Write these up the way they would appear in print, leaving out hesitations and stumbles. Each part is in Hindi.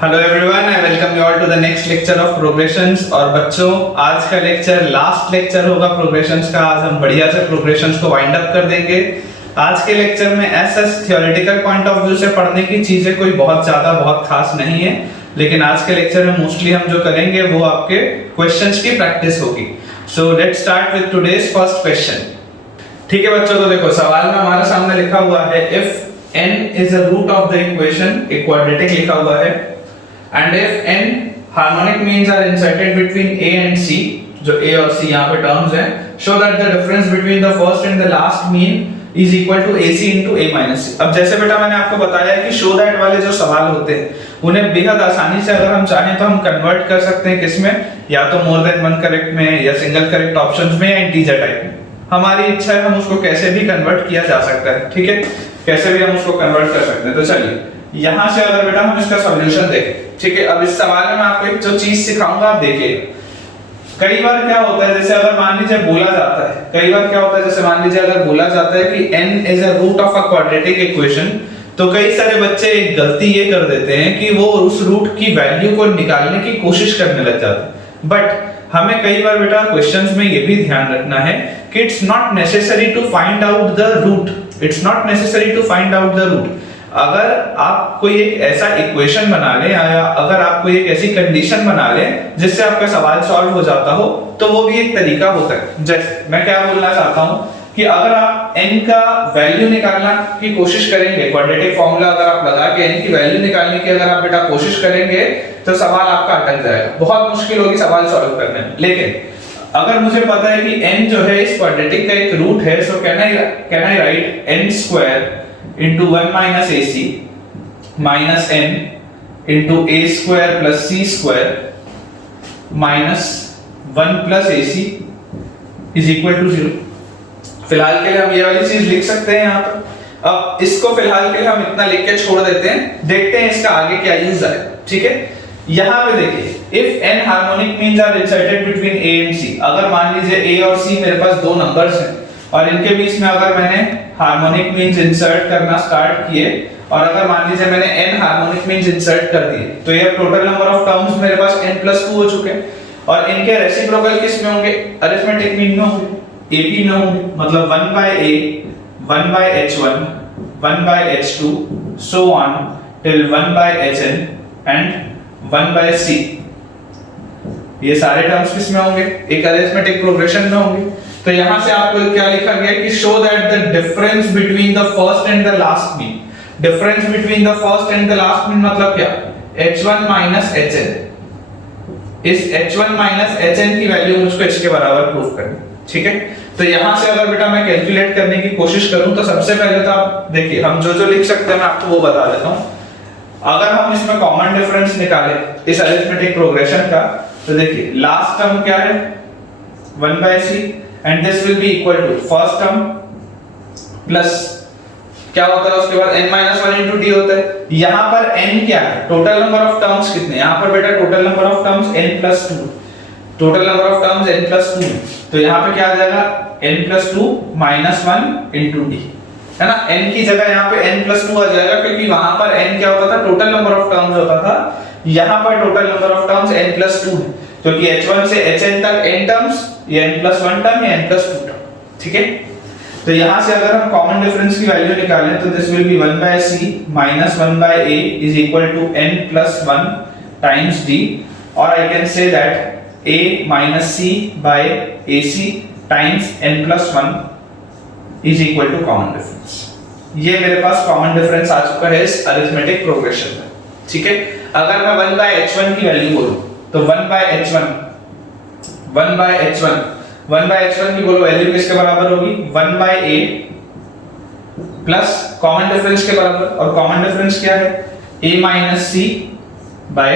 Hello everyone, I welcome you all to the next lecture of progressions. और बच्चों, आज का लेक्चर लास्ट लेक्चर होगा प्रोग्रेशंस का। आज हम बढ़िया से प्रोग्रेशंस को वाइंड अप कर देंगे। आज के लेक्चर में SS theoretical point of view से पढ़ने की चीजें कोई बहुत खास नहीं है, लेकिन आज के लेक्चर में मोस्टली हम जो करेंगे वो आपके क्वेश्चंस की प्रैक्टिस होगी। So let's start with today's first question. ठीक है बच्चों, तो देखो सवाल में हमारे सामने लिखा हुआ है if n is a root of the equation, एक क्वाड्रेटिक लिखा हुआ है, and if n harmonic means are inserted between a and c, जो a और c यहाँ पे टर्म्स हैं, show that the difference between the first and the last mean is equal to ac into a minus c। अब जैसे बेटा मैंने आपको बताया कि show that वाले जो सवाल होते हैं उन्हें बेहद आसानी से अगर हम चाहें तो हम कन्वर्ट कर सकते हैं किसमें, या तो मोर देन वन करेक्ट में, या सिंगल करेक्ट ऑप्शंस में, या इंटीजर टाइप में। हमारी इच्छा है, हम उसको कैसे भी कन्वर्ट किया जा सकता है। ठीक है, कैसे भी हम उसको कन्वर्ट कर सकते हैं। तो चलिए यहां से अगर बेटा हम इसका सॉल्यूशन देखें, ठीक है। अब इस सवाल में मैं आपको एक जो चीज सिखाऊंगा आप देखिए। कई बार क्या होता है, जैसे अगर मान लीजिए बोला जाता है, कई बार क्या होता है, जैसे मान लीजिए अगर बोला जाता है कि n is a root of a quadratic equation, तो कई सारे बच्चे एक गलती ये कर देते हैं कि वो उस रूट की वैल्यू को निकालने की कोशिश करने लग जाते हैं। बट हमें कई बार बेटा क्वेश्चंस में ये भी ध्यान रखना है कि it's not necessary to find out the root, it's not necessary to find out the root. अगर आप कोई एक ऐसा इक्वेशन बना लें, या अगर आप कोई एक ऐसी कंडीशन बना लें जिससे आपका सवाल सॉल्व हो जाता हो, तो वो भी एक तरीका होता है। जैसे मैं क्या बोलना चाहता हूं कि अगर आप n का वैल्यू निकालना की कोशिश करेंगे, क्वाड्रेटिक फार्मूला अगर आप लगा के n की वैल्यू निकालने की अगर आप बेटा कोशिश करेंगे, तो सवाल आपका अटक जाएगा, बहुत मुश्किल होगी सवाल सॉल्व करने में। लेकिन अगर मुझे पता है कि n जो है इस क्वाड्रेटिक का एक रूट है, so can I right n square into 1 minus ac minus n into a square plus c square minus 1 plus ac is equal to 0। फिलहाल के लिए हम ये वाली चीज लिख सकते हैं यहाँ पर। अब इसको फिलहाल के लिए हम इतना लिख के छोड़ देते हैं, देखते हैं इसका आगे क्या यूज है। ठीक है, यहाँ पे देखिए if n harmonic means are inserted between a and c, अगर मान लीजिए a और c मेरे पास दो नंबर्स हैं और इनके बीच में अगर मैंने हार्मोनिक मीन्स इंसर्ट करना स्टार्ट किए, और अगर मान लीजिए मैंने n हार्मोनिक मीन्स इंसर्ट कर दिए, तो ये टोटल नंबर ऑफ टर्म्स मेरे पास n+2 हो चुके हैं। और इनके रेसिप्रोकल किस में होंगे? अरिथमेटिक मीन में होंगे, AP में होंगे। मतलब 1/a 1/h1 1/h2 so on till 1/hn and 1/c, ये सारे टर्म्स किस में होंगे? एक अरिथमेटिक प्रोग्रेशन में होंगे। तो यहां से आपको क्या लिखा गया कि show that the difference between the first and the last mean, difference between the first and the last mean मतलब क्या? h1 minus hn। इस h1 minus hn की वैल्यू मुझको h के बराबर प्रूव करनी। ठीक है, तो यहां से अगर बेटा मैं कैलकुलेट करने की कोशिश करूं, तो सबसे पहले तो आप देखिए हम जो लिख सकते हैं मैं आपको वो बता देता हूं। अगर हम इसमें कॉमन डिफरेंस निकालें इस अरिथमेटिक प्रोग्रेशन का, तो देखिए लास्ट टर्म क्या है? 1/c and this will be equal to first term plus क्या होता है उसके बाद n-1 into d होता है। यहाँ पर n क्या है? टोटल नंबर ऑफ टर्म्स कितने? यहाँ पर बेटा total number of terms n+2, total number of terms n+2, तो यहाँ पे क्या आ जाएगा? n+2 - 1 into d, है ना। n की जगह यहाँ पे n+2 आ जाएगा, क्योंकि वहां पर n क्या होता था? टोटल नंबर ऑफ टर्म्स होता था। यहाँ पर total number of terms n+2 है, क्योंकि h1 से hn तक n टर्म्स, ये n+1 टर्म, ये n+2 टर्म। ठीक है, तो यहां से अगर हम कॉमन डिफरेंस की वैल्यू निकालें, तो this will B 1/c minus 1/a is equal to n+1 times d, और आई can say that a minus c by ac times n+1 is equal to common difference. ये मेरे पास कॉमन डिफरेंस आ चुका है इस अरिथमेटिक प्रोग्रेशन में। ठीक है, अगर मैं 1/h1 की वैल्यू बोलूं, तो 1/h1 की बोलो वैल्यू किसके बराबर होगी? 1/a प्लस कॉमन डिफरेंस के बराबर, और कॉमन डिफरेंस क्या है? a minus c by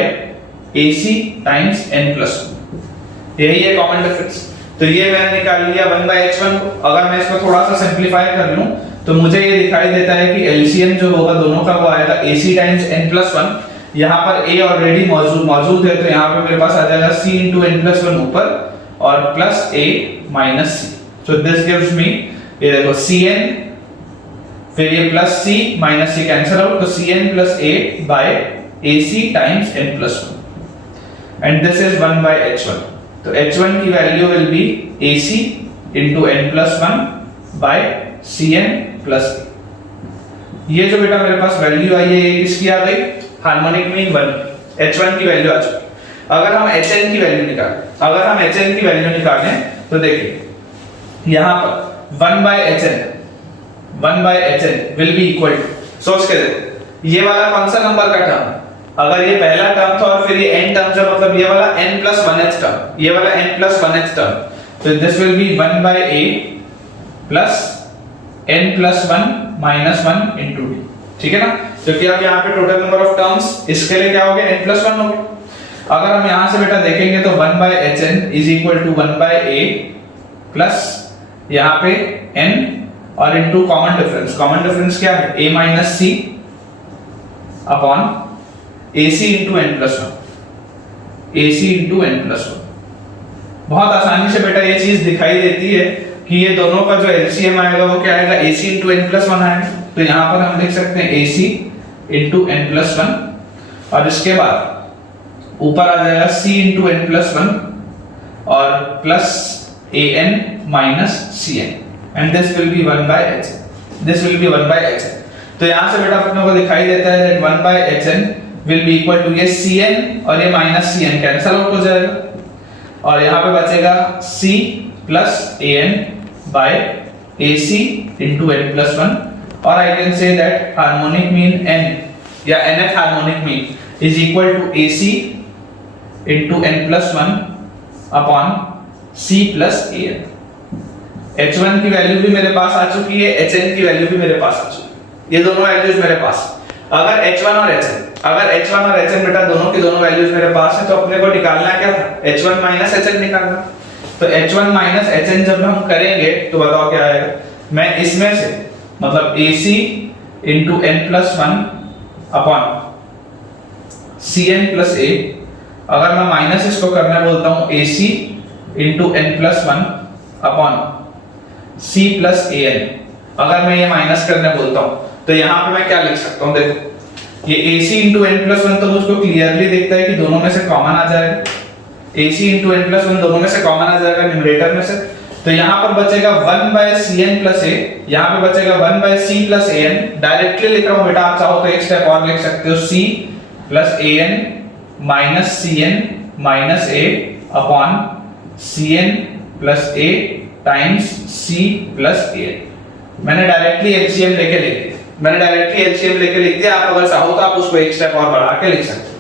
ac times n+1, यही है कॉमन डिफरेंस। तो ये मैंने निकाल लिया 1/h1 को। अगर मैं इसको थोड़ा सा सिंपलीफाई कर लूं, तो मुझे ये दिखाई देता है कि एलसीएम जो होगा दोनों का वो आएगा ac times n+1। यहाँ पर a ऑलरेडी मौजूद है, तो यहाँ पे मेरे पास आ जाएगा c into n+1 ऊपर और plus a minus c। So this gives me, ये देखो cn, फिर ये plus c minus c cancel out, तो cn plus a by AC times n plus 1 and this is 1 by h1। तो h1 की value will be AC into n plus 1 by Cn plus a। ये जो बेटा मेरे पास वैल्यू आई है ये किसकी आ गई, हार्मोनिक मीन 1, h1 की वैल्यू आ चुकी। अगर हम hn की वैल्यू निकालें, तो देखिए यहाँ पर 1 by hn will be equal to, सोच के देखो ये वाला कौन सा नंबर का टर्म, अगर ये पहला टर्म था और फिर ये n टर्म है, मतलब ये वाला n plus 1h टर्म, ये वाला n plus 1h टर्म, तो this will B 1 by a plus n plus 1 minus 1 into d, ठीक है ना, क्योंकि अब यहाँ पे टोटल नंबर ऑफ टर्म्स इसके लिए क्या हो गया, n plus 1 हो गया। अगर हम यहाँ से बेटा देखेंगे तो 1 by hn is equal to 1 by a plus यहाँ पे n और into कॉमन डिफरेंस क्या है, a minus c upon AC into n plus 1। बहुत आसानी से बेटा ये चीज दिखाई देती है कि ये दोनों का जो LCM आएगा वो क्या आएगा, AC into n plus 1 आएगा। तो यहाँ पर हम लिख सकते हैं AC into n plus 1 और इसके बाद ऊपर आ जाएगा C into n plus 1 और plus AN minus CN and this will be 1 by HN। तो यहाँ से बेटा अपने को दिखाई देता है that 1 by HN will be equal to ये Cn और ये माइनस Cn कैंसिल आउट हो जाएगा और यहाँ पे बचेगा C plus AN by AC into n plus 1 और I can say that harmonic mean n या nth harmonic mean is equal to AC into n plus 1 upon C plus AN। H1 की वैल्यू भी मेरे पास आ चुकी है, Hn की वैल्यू भी मेरे पास आ चुकी है, ये दोनों वैल्यूज मेरे पास। अगर H1 और Hn बेटा दोनों की दोनों वैल्यूज मेरे पास है तो अपने को निकालना क्या था, H1 minus Hn निकालना। तो H1 minus Hn जब हम करेंगे तो बताओ क्या आएगा, मैं इसमें से मतलब AC into n plus 1 upon Cn plus a, अगर मैं माइनस इसको करना बोलता हूँ AC into n plus 1 upon C plus AN, अगर मैं ये माइनस करने बोलता हूँ तो यहाँ पे मैं क्या लिख सकता हूँ, देखो ये AC into n plus 1 तो मुझको क्लियरली दिखता है कि दोनों में से कॉमन आ जाएगा, AC into n plus 1 दोनों में से कॉमन आ जाएगा न्यूमरेटर में से। तो यहाँ पर बचेगा 1 by Cn plus a, यहाँ पे बचेगा 1 by C plus AN। Directly लिख रहा हूँ बेटा, आप चाहो तो एक स्टेप और लिख सकते हो, C plus AN minus Cn minus a upon Cn plus a times C plus AN। मैंने डायरेक्टली LCM लेके लिख दिया, आप अगर चाहो तो आप उसको एक स्टेप और बढ़ा के लिख सकते हो।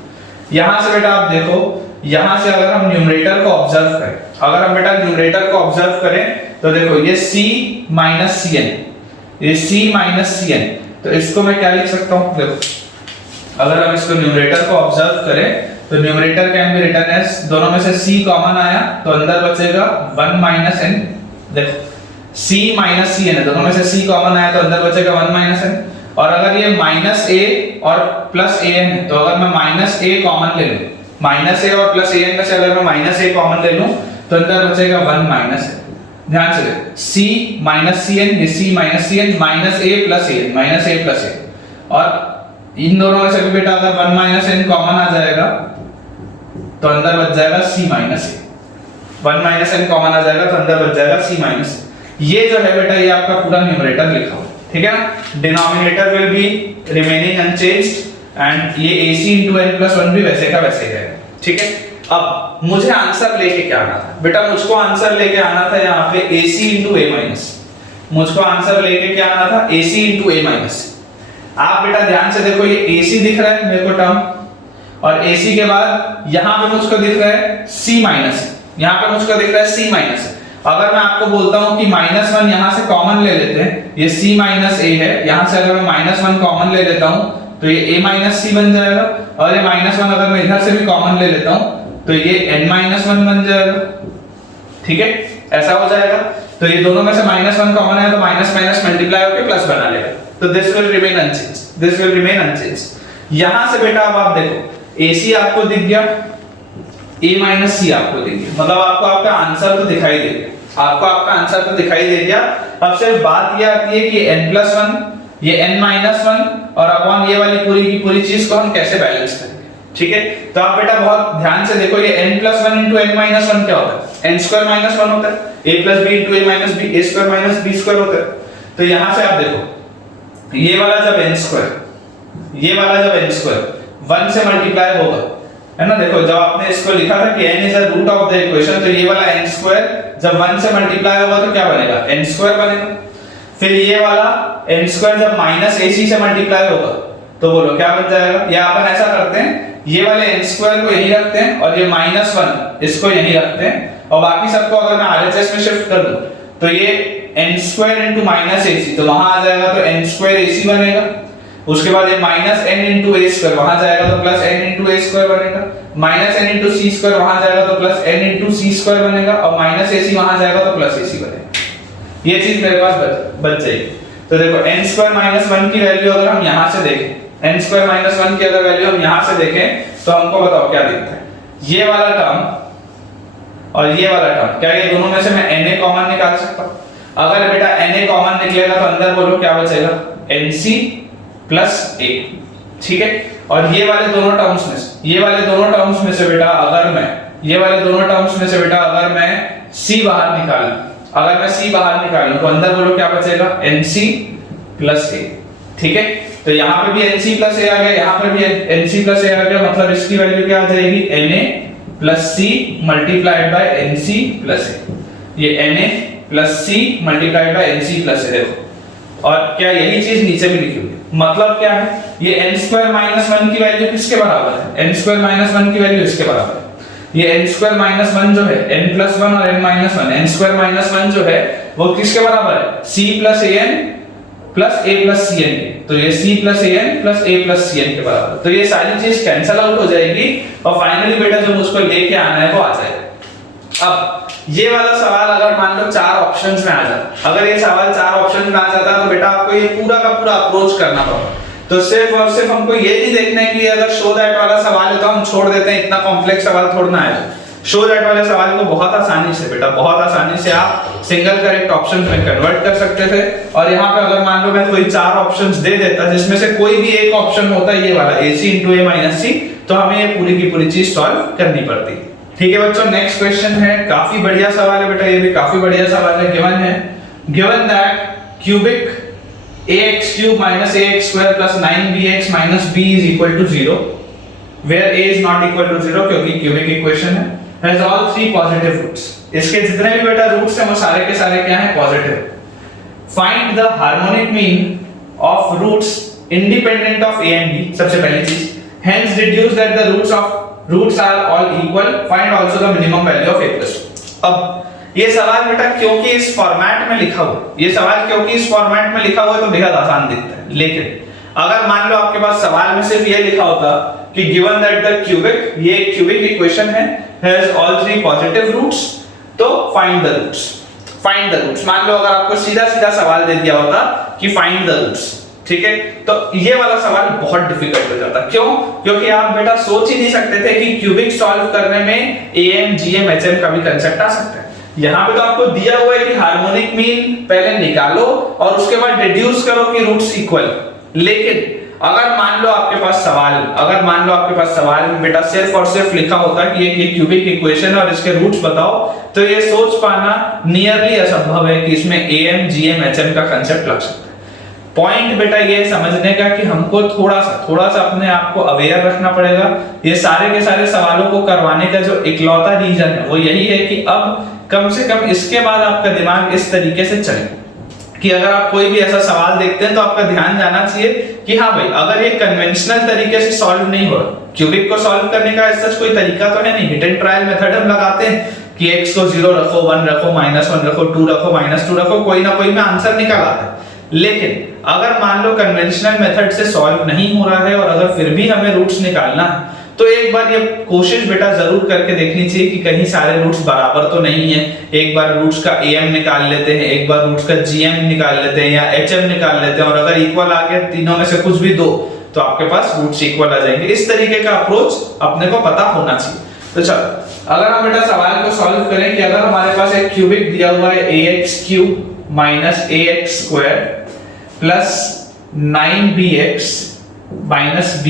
यहाँ से बेटा आप देखो, यहाँ से अगर हम न्यूमरेटर को ऑब्जर्व करें, तो देखो ये C minus Cn, तो इसको मैं क्या लिख सकता हूँ, देखो अगर हम इसको न्यूमरेटर को ऑब्जर्व करें तो numerator can be written as, दोनों में से C कॉमन आया तो अंदर बचेगा 1 minus n, देखो C minus Cn है, दोनों में से C कॉमन आया तो अंदर बचेगा 1 minus n। और अगर ये माइनस a और प्लस an है तो अगर मैं माइनस a कॉमन ले लूं, माइनस a और प्लस an में से अगर मैं माइनस a कॉमन ले लूं तो अंदर बचेगा 1 minus n। ध्यान से देखो C minus Cn, ये C minus Cn minus a plus a, और इन दोनों में से भी बेटा अगर 1 minus n कॉमन आ जाएगा तो अंदर बच जाएगा C minus a, 1 minus n common आ जाएगा तो अंदर बच जाएगा C minus a। ये जो है बेटा ये आपका पूरा न्यूमरेटर लिखा हुआ, ठीक है ना। Denominator will be remaining unchanged and ये AC into n plus 1 भी वैसे का वैसे ही रहेगा, ठीक है। अब मुझे आंसर लेके क्या आना था बेटा, मुझको आंसर लेके आना था यहाँ पे AC into a minus, मुझको आंसर लेके क्या आना था, AC into a minus। आप बेटा ध्यान से देखो, ये AC दिख रहा है मेरे को टर्म, और AC के बाद यहाँ पे मुझको दिख रहा है C minus, यहाँ पे मुझको दिख रहा है C minus। अगर मैं आपको बोलता हूं कि -1 यहां से कॉमन ले लेते हैं, ये C minus a है, यहां से अगर मैं -1 कॉमन ले लेता हूं तो ये a minus c बन जाएगा, और ये -1 अगर मैं इधर से भी कॉमन ले लेता हूं तो ये n minus 1 बन जाएगा, ठीक है, ऐसा हो जाएगा। तो ये दोनों में से -1 कॉमन है तो माइनस माइनस मल्टीप्लाई होकर प्लस बना लेगा, तो दिस विल रिमेन अनचेंज्ड। यहां से बेटा अब आप देखो AC आपको दिख गया, A minus C आपको दिख गया, मतलब आपको आपका आंसर तो दिखाई दे गया, अब सिर्फ बात ये आती है कि n+1 ये n-1 और अपॉन ये वाली पूरी की पूरी चीज को हम कैसे बैलेंस करेंगे। ठीक है, तो आप बेटा बहुत ध्यान से देखो, ये n+1 into n-1 क्या होता है, n² - 1 होता है, a + b into a - b, a² - b² होता है। तो यहां से आप देखो ये वाला जब n², ये वाला जब n² 1 से मल्टीप्लाई होगा, है ना, देखो जब आपने इसको लिखा था कि n is the root of the equation, तो ये वाला n² जब 1 से मल्टीप्लाई होगा तो क्या बनेगा, n² बनेगा। फिर ये वाला n² जब -ac से मल्टीप्लाई होगा तो बोलो क्या बन जाएगा, या अपन ऐसा करते हैं ये वाले n² को यहीं रखते हैं और ये -1 इसको यहीं रखते हैं, और बाकी सबको अगर मैं RHS में शिफ्ट कर दूं तो ये n² into -ac, तो वहां आ जाएगा तो n² ac बनेगा। उसके बाद ये -n into a² वहां जाएगा तो +n into a² बनेगा, -n into c² वहां जाएगा तो +n into c² बनेगा, और -ac वहां जाएगा तो +ac बनेगा। ये चीज मेरे पास बच जाएगी। तो देखो n² - 1 की वैल्यू अगर हम यहां से देखें, n² - 1 की अगर वैल्यू हम यहां से देखें तो हमको बताओ क्या दिखता है, ये वाला टर्म और ये वाला टर्म, क्या ये दोनों में से मैं na कॉमन निकाल सकता हूं? अगर बेटा na कॉमन निकलेगा तो अंदर बोलो क्या बचेगा, nc + a। ठीक है, और ये वाले दोनों टर्म्स में से, ये वाले दोनों टर्म्स में से बेटा अगर मैं, ये वाले दोनों टर्म्स में से बेटा अगर मैं c बाहर निकालूं, अगर मैं c बाहर निकालूं तो अंदर बोलो क्या बचेगा, nc + a। ठीक है, तो यहाँ पे भी nc + a आ गया, यहाँ पे भी nc + a आ गया, मतलब इसकी वैल्यू क्या आ जाएगी, na + c × nc + a। ये na + c × nc + a देखो, और क्या यही चीज नीचे भी लिखी हुई है, मतलब क्या है, ये n² - 1 की वैल्यू किसके बराबर है, n² - 1 की वैल्यू इसके बराबर है। ये n² - 1 जो है, n+1 और n - 1, n² - 1 जो है वो किसके बराबर है, c + an + a + cn के, तो ये c + an + a + cn के बराबर। तो ये सारी चीज कैंसिल आउट हो जाएगी और फाइनली बेटा जब उसको लेके आना है वो आ जाएगा। अब ये वाला सवाल अगर मान लो 4 ऑप्शंस में आ जाता, अगर ये सवाल 4 ऑप्शंस में आ जाता तो बेटा आपको ये पूरा का पूरा अप्रोच करना पड़ता। तो सिर्फ और सिर्फ हमको ये नहीं देखना है कि अगर शो दैट वाला सवाल है तो हम छोड़ देते हैं, इतना कॉम्प्लेक्स सवाल थोड़ा ना है। शो दैट वाले सवाल को बहुत आसानी से बेटा, बहुत आसानी से आप सिंगल करेक्ट ऑप्शन में कन्वर्ट कर सकते थे। और यहाँ पे अगर मान लो मैं कोई 4 ऑप्शंस दे देता जिसमें से कोई भी एक ऑप्शन होता है ये वाला ac × a - c, तो हमें ये पूरी की पूरी चीज सॉल्व करनी पड़ती। ठीक है बच्चों, नेक्स्ट क्वेश्चन है, काफी बढ़िया सवाल है बेटा, ये भी काफी बढ़िया सवाल है। Given that cubic ax³ - ax² + 9bx - b = 0 where a is not equal to 0, क्योंकि क्यूबिक इक्वेशन है, has all 3 positive roots। इसके जितने भी बेटा रूट्स हैं वो सारे के सारे क्या हैं, positive. Find the harmonic mean of roots independent of a and b, सबसे पहली चीज। hence deduce that the roots are all equal, find also the minimum value of a + 2। अब ये सवाल बेटा क्योंकि इस फॉर्मेट में लिखा हुआ, ये सवाल क्योंकि इस फॉर्मेट में लिखा हुआ है तो बेहद आसान दिखता है, लेकिन अगर मान लो आपके पास सवाल में सिर्फ ये लिखा होता कि गिवन दैट द क्यूबिक, ये क्यूबिक इक्वेशन है, हैज ऑल 3 पॉजिटिव रूट्स, तो find the roots, find the roots. मान लो अगर आपको सीधा सीधा सवाल दे दिया होता कि फाइंड द रूट्स, ठीक है, तो ये वाला सवाल बहुत डिफिकल्ट हो जाता। क्यों? क्योंकि आप बेटा सोच ही नहीं सकते थे कि क्यूबिक सॉल्व करने में am, gm, hm का भी कांसेप्ट आ सकता है। यहाँ पे तो आपको दिया हुआ है कि हार्मोनिक मीन पहले निकालो और उसके बाद डिड्यूस करो कि रूट्स इक्वल। लेकिन अगर मान लो आपके पास सवाल, अगर मान लो आपके पास सवाल में बेटा सिर्फ और सिर्फ लिखा होता कि ये क्यूबिक इक्वेशन है और इसके रूट्स बताओ, तो ये सोच पाना नियरली असंभव है कि इसमें am, gm, hm का कांसेप्ट लग सकता है। पॉइंट बेटा ये समझने का कि हमको थोड़ा सा अपने आप को अवेयर रखना पड़ेगा। ये सारे के सारे सवालों को करवाने का जो इकलौता रीजन है वो यही है कि अब कम से कम इसके बाद आपका दिमाग इस तरीके से चले कि अगर आप कोई भी ऐसा सवाल देखते हैं तो आपका ध्यान जाना चाहिए कि हाँ भाई, अगर ये कन्वेंशनल तरीके से सॉल्व नहीं हो रहा, क्यूबिक को सॉल्व करने का ऐसा कोई तरीका तो है नहीं, हिट एंड ट्रायल मेथड हम लगाते हैं कि x को 0 रखो, 1 रखो, -1 रखो, 2 रखो, -2 रखो, कोई ना कोई में आंसर निकल आता है। लेकिन अगर मान लो कन्वेंशनल मेथड से सॉल्व नहीं हो रहा है और अगर फिर भी हमें रूट्स निकालना है, तो एक बार ये कोशिश बेटा जरूर करके देखनी चाहिए कि कहीं सारे रूट्स बराबर तो नहीं है। एक बार रूट्स का am निकाल लेते हैं, एक बार रूट्स का gm निकाल लेते हैं या hm निकाल लेते हैं, और अगर इक्वल आ गया तीनों में से कुछ भी दो तो आपके पास रूट्स इक्वल आ जाएंगे। इस तरीके का अप्रोच अपने को पता होना चाहिए। तो चलो अगर हम बेटा सवाल को सॉल्व करें कि अगर हमारे पास एक क्यूबिक दिया हुआ है ax³ - ax² + 9bx minus b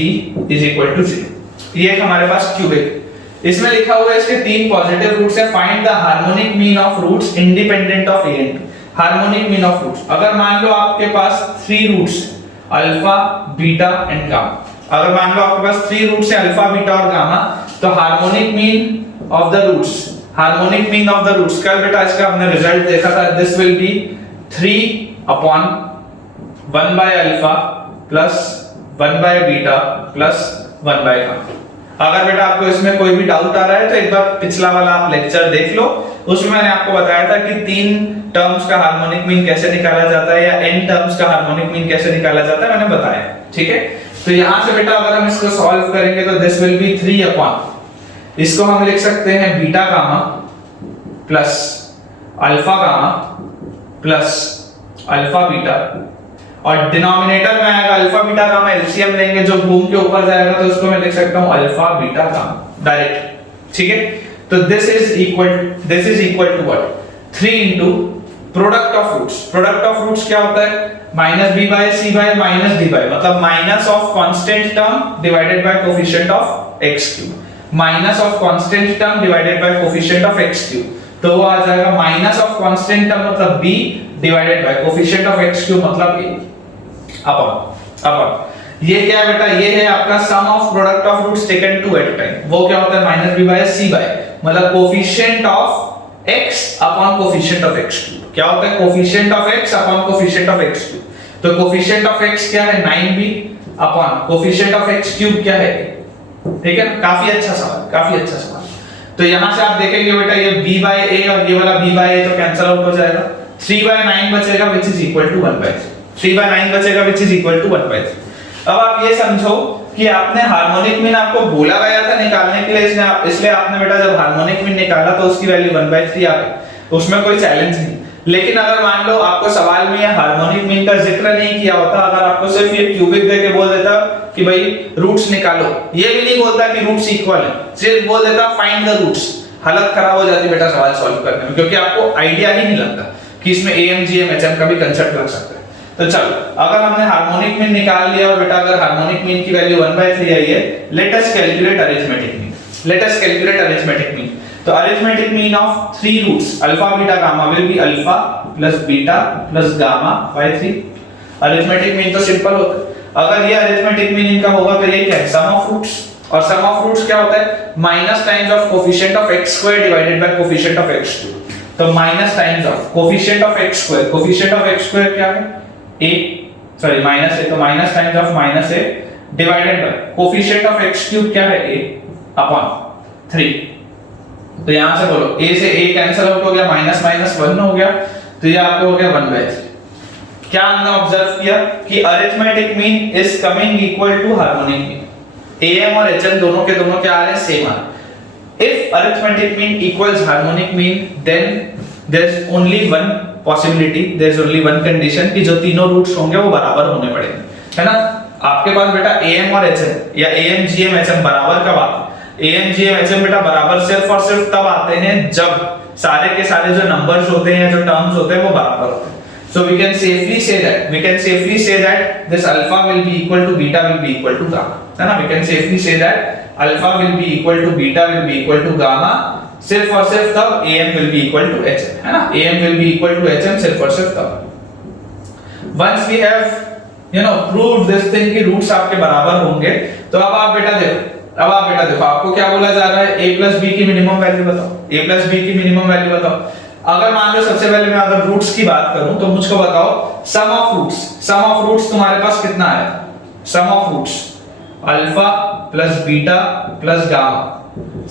is equal to 0। ये हमारे पास क्यूबिक। इसमें लिखा हुआ है इसके तीन पॉजिटिव रूट्स है। Find the harmonic mean of roots independent of a and b। Harmonic mean of roots, अगर मान लो आपके पास 3 roots alpha beta and gamma, अगर मान लो आपके पास 3 रूट्स है अल्फा बीटा और गामा, तो harmonic mean of the roots, harmonic mean of the roots कल बेटा इसका हमने रिजल्ट देखा था, this will be 3 upon 1 by alpha plus 1 by beta plus 1 by gamma. अगर बेटा आपको इसमें कोई भी डाउट आ रहा है तो एक बार पिछला वाला आप लेक्चर देख लो, उसमें मैंने आपको बताया था कि 3 टर्म्स का हार्मोनिक मीन कैसे निकाला जाता है या n टर्म्स का हार्मोनिक मीन कैसे निकाला जाता है, मैंने बताया। ठीक है, तो यहां से बेटा अगर हम इसको सॉल्व करेंगे तो दिस विल बी 3 अपॉन, इसको हम लिख सकते हैं beta gamma plus alpha gamma plus alpha beta, और डिनोमिनेटर में आएगा अल्फा बीटा गामा, एलसीएम लेंगे जो घूम के ऊपर जाएगा तो उसको मैं लिख सकता हूं अल्फा बीटा गामा डायरेक्ट। ठीक है, तो this is equal to what, 3 into product of roots. Product of roots क्या होता है, minus b by c by minus d by, मतलब minus of constant term divided by coefficient of x cube, minus of constant term divided by coefficient of x cube, तो वो आ जाएगा माइनस ऑफ कांस्टेंट टर्म मतलब b divided by coefficient of x cube मतलब a अपॉन ये क्या है बेटा, ये है आपका sum of product of roots taken two at a time. वो क्या होता है, minus b by c by, मतलब coefficient of x upon coefficient of x cube. क्या होता है, coefficient of x upon coefficient of x cube. तो कोफिशिएंट ऑफ x क्या है 9b upon coefficient of x cube क्या है, ठीक है, काफी अच्छा सवाल, काफी अच्छा सवाल। तो यहां से आप देखेंगे बेटा ये b बाय a और ये वाला b बाय a तो कैंसिल आउट हो जाएगा, 3 बाय 9 बचेगा which is equal to 1 by 3 by 9 बचेगा which is equal to 1 by 3। अब आप ये समझो कि आपने हार्मोनिक मीन आपको बोला गया था निकालने के लिए, इसलिए आपने बेटा जब हार्मोनिक मीन निकाला तो उसकी वैल्यू 1 बाय 3 आ गई, उसमें कोई चैलेंज नहीं। लेकिन अगर मान लो आपको सवाल में ये हार्मोनिक मीन का जिक्र नहीं किया होता, अगर आपको सिर्फ ये क्यूबिक देके बोल देता कि भाई रूट्स निकालो, ये भी नहीं बोलता कि रूट्स इक्वल है, सिर्फ बोल देता फाइंड द रूट्स, हालत खराब हो जाती बेटा सवाल सॉल्व करने में, क्योंकि आपको आइडिया ही नहीं लगता कि इसमें AM GM HM का भी कंसेप्ट लग सकता है। तो चलो अगर हमने हार्मोनिक मीन निकाल लिया और बेटा अगर हार्मोनिक मीन की वैल्यू 1 बाय 3 आई है, let us calculate arithmetic mean. Let us calculate arithmetic mean. तो arithmetic mean of 3 roots alpha beta gamma will be alpha plus beta plus gamma by 3। Arithmetic mean तो सिंपल होता है, अगर ये अरिथमेटिक मीन इनका होगा तो ये क्या है, सम ऑफ रूट्स, और सम ऑफ रूट्स क्या होता है, minus times of coefficient of x square divided by coefficient of x cube. तो minus times of coefficient of x square, coefficient of x square क्या है a, सॉरी माइनस a, तो minus times of minus a divided by coefficient of x cube क्या है a अपॉन 3। तो यहां से बोलो a से a कैंसिल आउट हो गया, माइनस माइनस 1 हो गया, तो ये आपको हो गया 1 बाय 3। क्या हमने ऑब्जर्व किया कि arithmetic mean is coming equal to harmonic mean, AM और HM दोनों के दोनों क्या आ रहे हैं, सेम आ रहे हैं। If arithmetic mean equals harmonic mean, then there's only one possibility, there's only one condition कि जो तीनों रूट्स होंगे वो बराबर होने पड़ेंगे, है ना। आपके पास बेटा AM और HM या AM GM HM बराबर कब आते हैं, AM GM HM बेटा बराबर सिर्फ और सिर्फ तब आते हैं जब सारे के सारे जो नंबर्स होते हैं या जो टर्म्स होते हैं वो बराबर होते हैं। So we can safely say that this alpha will be equal to beta will be equal to gamma, है ना। We can safely say that alpha will be equal to beta will be equal to gamma सिर्फ और सिर्फ तब AM will be equal to HM, है ना। AM will be equal to HM सिर्फ और सिर्फ तब। Once we have proved this thing कि रूट्स आपके बराबर होंगे, तो अब आप बेटा देखो आपको क्या बोला जा रहा है, a plus b की मिनिमम वैल्यू बताओ, a plus b की मिनिमम वैल्यू बताओ। अगर मान लो सबसे पहले मैं अगर रूट्स की बात करूं तो मुझको बताओ सम ऑफ रूट्स तुम्हारे पास कितना है, sum of roots alpha plus beta plus gamma,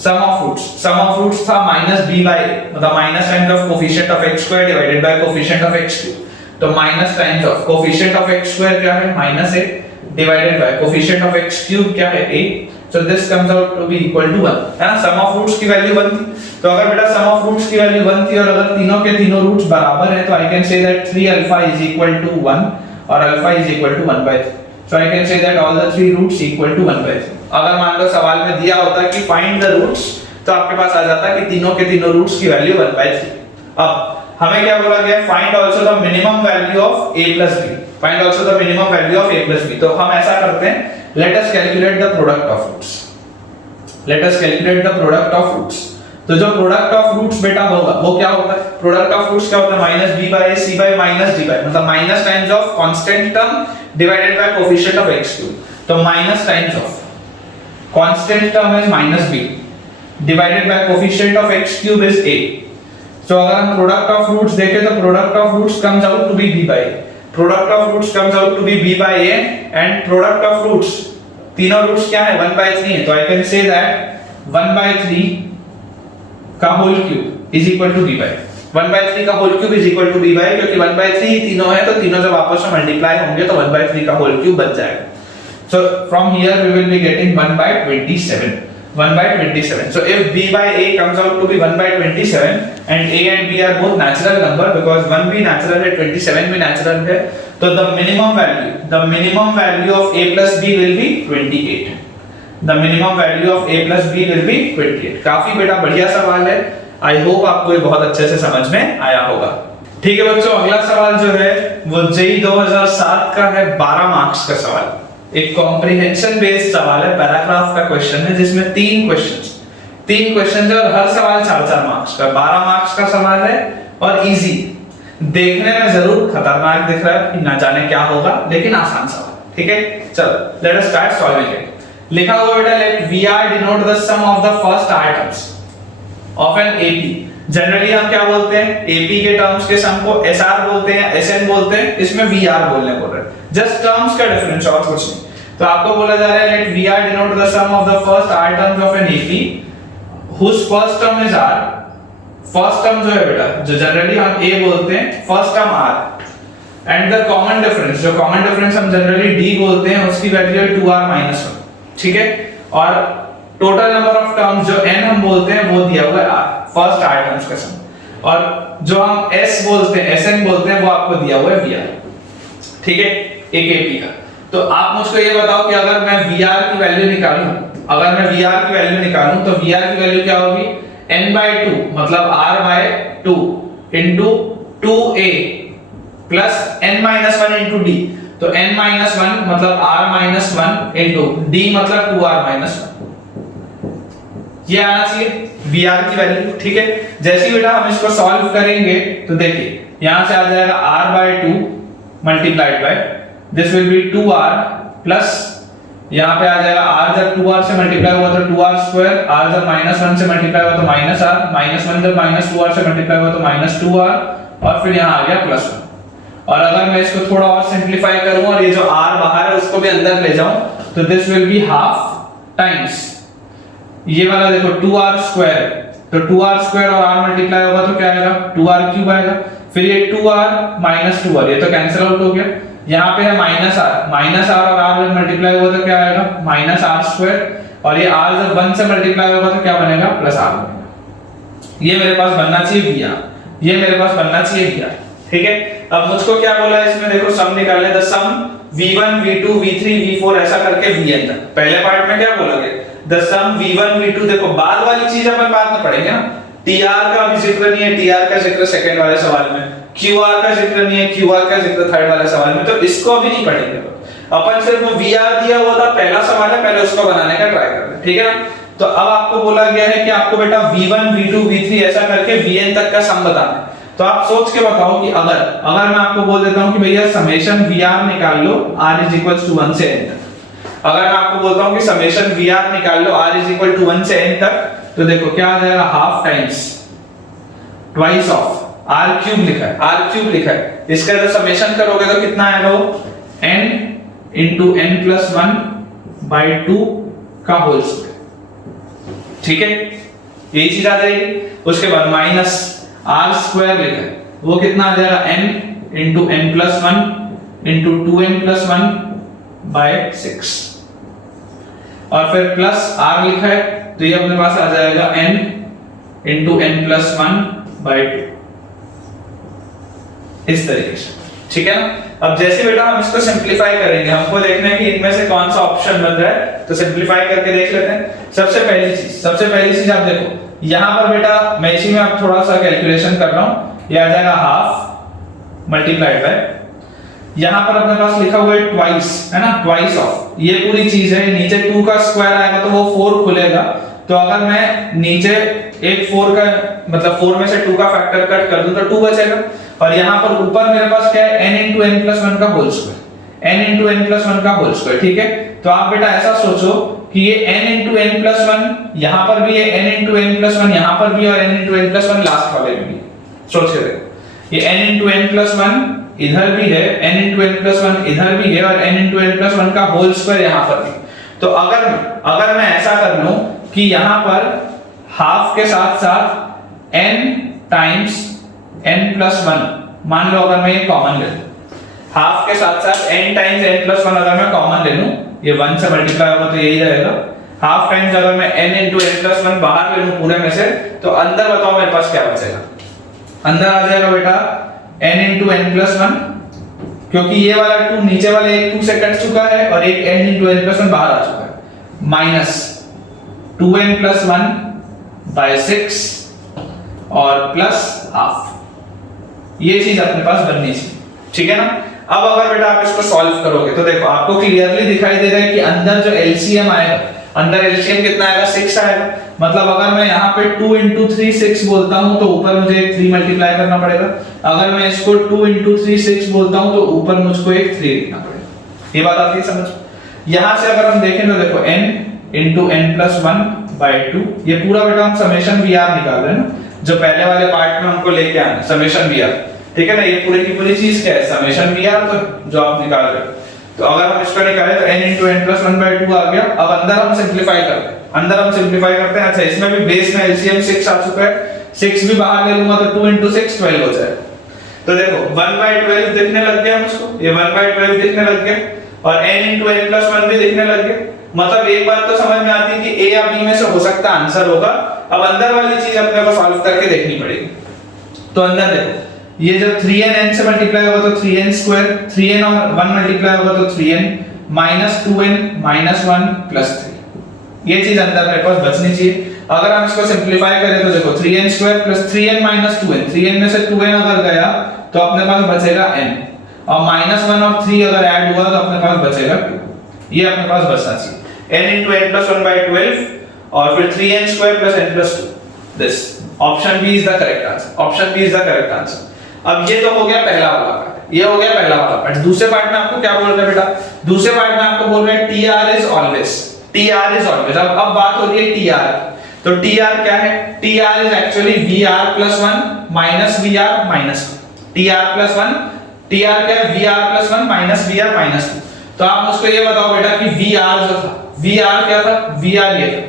sum of roots था माइनस b बाय a, मतलब minus times of coefficient of x square divided by coefficient of x cube. तो minus times of coefficient of x square क्या है, minus a divided by coefficient of x cube क्या है a। So this comes out to be equal to 1, है ना। सम ऑफ रूट्स की वैल्यू 1 थी, तो अगर बेटा सम ऑफ रूट्स की वैल्यू 1 थी और अगर तीनों के तीनों रूट्स बराबर है तो I can say that 3 alpha is equal to 1 और alpha is equal to 1 by 3। So I can say that all the 3 roots equal to 1 by 3। अगर मान लो सवाल में दिया होता कि फाइंड द रूट्स, तो आपके पास आ जाता कि तीनों के तीनों रूट्स की वैल्यू 1 बाय 3। अब हमें क्या बोला गया, find also the minimum value of a plus b। Find also the minimum value of a plus b। तो हम ऐसा करते हैं, let us calculate the product of roots. Let us calculate the product of roots. तो जो प्रोडक्ट ऑफ रूट्स बेटा होगा वो क्या होता है? प्रोडक्ट ऑफ रूट्स क्या होता है? Minus b by c by minus d by, मतलब minus times of constant term divided by coefficient of x cube. तो minus times of constant term is minus b divided by coefficient of x cube is a। तो अगर हम प्रोडक्ट ऑफ रूट्स देखें तो product of roots comes out to be b by a। Product of roots comes out to be b by a and product of roots, तीनों रूट्स क्या है? 1 बाय 3 है। तो I can say that 1 by 3 का whole cube is equal to b by 1 by 3 का whole cube is equal to b by, क्योंकि 1 बाय 3 तीनों है तो तीनों जब आपस में मल्टीप्लाई होंगे तो 1 बाय 3 का होल क्यूब बच जाएगा। So from here we will be getting 1 by 27. 1 by 27. So if b by a comes out to be 1 by 27 and a and b are both natural number because 1 भी natural है 27 भी natural है, तो the minimum value of a plus b will be 28. The minimum value of a plus b will be 28. काफी बेटा बढ़िया सवाल है। I hope आपको ये बहुत अच्छे से समझ में आया होगा। ठीक है बच्चों, अगला सवाल जो है वो जेईई 2007 का है, 12 मार्क्स का सवाल। एक कॉम्प्रिहेंशन बेस्ड सवाल है, पैराग्राफ का क्वेश्चन है जिसमें तीन क्वेश्चन है और हर सवाल 4-4 मार्क्स का। 12 मार्क्स का सवाल है और इजी, देखने में जरूर खतरनाक दिख रहा है कि ना जाने क्या होगा, लेकिन आसान सवाल। ठीक है, चलो let us start solving it. लिखा हुआ बेटा, let VR denote the sum of the first items of an AP. Generally हम क्या बोलते हैं? एपी के टर्म्स के सम को एसआर बोलते हैं, एसएन बोलते हैं, इसमें वीआर बोल रहे हैं, जस्ट टर्म्स का डिफरेंस और कुछ नहीं। तो आपको बोला जा रहा है let VR denote the sum of the first items of an AP whose first term is r. First term जो है बेटा, जो जनरली हम ए बोलते हैं, first term r and the common difference, जो कॉमन डिफरेंस हम जनरली डी बोलते हैं, उसकी वैल्यू है 2r-1। ठीक है, और टोटल नंबर ऑफ टर्म्स जो n हम बोलते हैं वो दिया हुआ है r, फर्स्ट आइटम्स का सम, और जो हम s बोलते हैं, sn बोलते हैं, वो आपको दिया हुआ है vr। ठीक है, एक एपी का। तो आप मुझको ये बताओ कि अगर मैं vr की वैल्यू निकालूं, तो vr की वैल्यू क्या होगी? n/2 मतलब r/2 into 2a plus n-1 into d। तो n-1 मतलब r-1 into d मतलब 2r-1। ये आना चाहिए vr की वैल्यू। ठीक है, जैसे ही बेटा हम इसको सॉल्व करेंगे तो देखिए यहां से आ जाएगा r/2 multiplied by this will B 2r plus यहां पे आ जाएगा r जब 2r से मल्टीप्लाई हुआ तो 2r स्क्वायर, r जब -1 से मल्टीप्लाई हुआ तो -r, -1 जब -2r से मल्टीप्लाई हुआ तो -2r, और फिर यहां आ गया +1। और अगर मैं इसको थोड़ा और सिंपलीफाई करूं और ये जो r बाहर है उसको भी अंदर ले जाऊं तो this will be half times ये वाला देखो 2r स्क्वायर, तो 2r स्क्वायर और r मल्टीप्लाई होगा तो क्या आएगा? 2r क्यूब आएगा। फिर ये 2r - 2r ये तो कैंसिल आउट हो गया। यहाँ पे है -r और r जब मल्टीप्लाई होगा तो क्या आएगा? -r स्क्वायर, और ये r जब 1 से मल्टीप्लाई होगा तो क्या बनेगा? +r बनेगा। ये मेरे पास बनना चाहिए vr। ठीक है, अब मुझको क्या बोला है इसमें? देखो सम निकालने, the some v1 v2 v3 v4 ऐसा करके vn तक। पहले पार्ट में क्या बोला गया? द सम v1 v2, देखो बाद वाली चीज अपन बाद में पढ़ेंगे ना। tr का भी जिक्र नहीं है, tr का जिक्र सेकंड वाले सवाल में, qr का जिक्र नहीं है, qr का जिक्र थर्ड वाले सवाल में, तो इसको अभी नहीं पढ़ेंगे। अपन सिर्फ वो vr दिया हुआ था, पहला सवाल है, पहले उसको बनाने का ट्राई करते हैं। ठीक है ना, तो अब आपको बोला गया है कि आपको बेटा v1 v2 v3 ऐसा करके vn तक का सम बताना है। तो आप सोच के बताओ कि अगर मैं आपको बोल देता हूं कि भैया समेशन vr निकाल लो r = 1 से n तक, अगर मैं आपको बोलता हूं कि समेशन vr निकाल लो r = 1 से n तक, तो देखो क्या आ जाएगा? Half times twice of r³ लिखा है। इसका जब समेशन करोगे तो कितना आएगा? वो n * n+1/2 का होल स्क्वायर। ठीक है, यही चीज आ जाएगी। उसके बाद माइनस r² लिखा है, वो कितना आ जाएगा? n * n+1 * 2n+1/6, और फिर प्लस r लिखा है तो ये अपने पास आ जाएगा n * n+1/2 इस तरीके से। ठीक है ना, अब जैसे बेटा हम इसको सिंपलीफाई करेंगे, हमको देखना है कि इनमें से कौन सा ऑप्शन बन रहा है, तो सिंपलीफाई करके देख लेते हैं। सबसे पहली चीज आप देखो यहां पर बेटा, मैं इसी में अब थोड़ा सा कैलकुलेशन कर रहा हूं, ये आ जाएगा हाफ मल्टीप्लाइड बाय, यहाँ पर अपने पास लिखा हुआ है ट्वाइस, है ना, ट्वाइस ऑफ, ये पूरी चीज है। नीचे 2 का स्क्वायर आएगा तो वो 4 खुलेगा, तो अगर मैं नीचे एक 4 का मतलब 4 में से 2 का फैक्टर कट कर दूं तो 2 बचेगा। और यहाँ पर ऊपर मेरे पास क्या है, n into n plus 1 का whole square, n into n plus 1 का होल स्क्वायर, ठीक है। तो आप बेटा ऐसा सोचो कि ये n into n plus 1 यहाँ पर भी है, n into n plus 1 यहाँ पर भी, और n into n plus 1 last वाले में भी। सोच के देखो, ये n into n plus 1 इधर भी है, n into n plus 1 इधर भी है, और n into n plus 1 का होल स्क्वायर यहाँ पर भी। तो अगर मैं ऐसा कर लूं कि यहाँ पर हाफ के साथ साथ n टाइम्स n plus 1, मान लो अगर मैं ये कॉमन ले लूं, हाफ के साथ साथ n टाइम्स n plus 1 अगर मैं कॉमन ले लूं, ये 1 से मल्टीप्लाई होगा तो यही रहेगा। हाफ टाइम्स अगर मैं n into n plus 1 बाहर ले लूं पूरे में से, तो अंदर बताओ मेरे पास क्या बचेगा। अंदर आ जाएगा बेटा n into n plus 1, क्योंकि ये वाला 2 नीचे वाले एक 2 से कट चुका है और एक n into n plus 1 बाहर आ चुका है, माइनस 2n plus 1 by 6 और प्लस हाफ। ये चीज अपने पास बननी चाहिए, ठीक है ना। अब अगर बेटा आप इसको सॉल्व करोगे तो देखो आपको क्लियरली दिखाई दे रहा है कि अंदर जो एलसीएम आएगा, अंदर एलसीएम कितना आएगा, 6 आएगा। मतलब अगर मैं यहाँ पे 2 into 3 6 बोलता हूँ तो ऊपर मुझे एक 3 मल्टीप्लाई करना पड़ेगा। अगर मैं इसको 2 into 3 6 बोलता हूँ तो ऊपर मुझको एक 3 लिखना पड़ेगा। ये बात आती है समझ। यहाँ से अगर हम देखें तो देखो n into n plus 1 by 2, ये पूरा बेटा हम समेशन वी आर निकाल रहे हैं ना, जो पहले वाले पार्ट में हमको लेके आना समेशन वी आर, ठीक है ना। ये पूरी की पूरी चीज क्या है, समेशन वी आर, तो जो आप निकाल रहे हो। तो अगर हम इसको निकालें तो n into n plus 1 by 2 आ गया। अब अंदर हम सिंपलीफाई करते हैं, अच्छा इसमें भी बेस में एलसीएम 6 आ चुका है, 6 भी बाहर ले लूंगा तो 2 into 6 12 हो जाएगा। तो देखो 1 by 12 दिखने लग गया मुझको, ये 1 by 12 दिखने लग गया, और n into n plus 1 भी दिखने लग गया। मतलब एक बात तो समझ में आती है कि a या b में से हो सकता आंसर होगा। अब अंदर वाली चीज अपने को सॉल्व करके देखनी पड़ेगी। तो अंदर देखो, ये जब 3n n से मल्टीप्लाई होगा तो 3n स्क्वायर, 3n और 1 मल्टीप्लाई होगा तो 3n, minus 2n minus 1 plus 3। ये चीज अंदर मेरे पास बचनी चाहिए। अगर हम इसको सिंपलीफाई करें तो देखो 3n square plus 3n minus 2n, 3n में से 2n अगर गया तो अपने पास बचेगा n, और माइनस 1 और 3 अगर ऐड हुआ तो अपने पास बचेगा 2। ये अपने पास बचना चाहिए, n into n plus 1 by 12 और फिर 3n square plus n plus 2। This option B is the correct answer, option B is the correct answer. अब ये तो हो गया पहला वाला पार्ट, ये हो गया पहला वाला पार्ट। दूसरे पार्ट में आपको क्या बोल रहे हैं बेटा, दूसरे पार्ट में आपको बोल रहे हैं tr is always, tr is always। अब बात हो रही है tr, तो tr क्या है, tr is actually vr plus 1 minus vr minus 1। tr plus 1, tr क्या है, vr plus 1 minus vr minus 2। तो आप मुझको ये बताओ बेटा कि vr जो था, vr क्या था, vr ये था,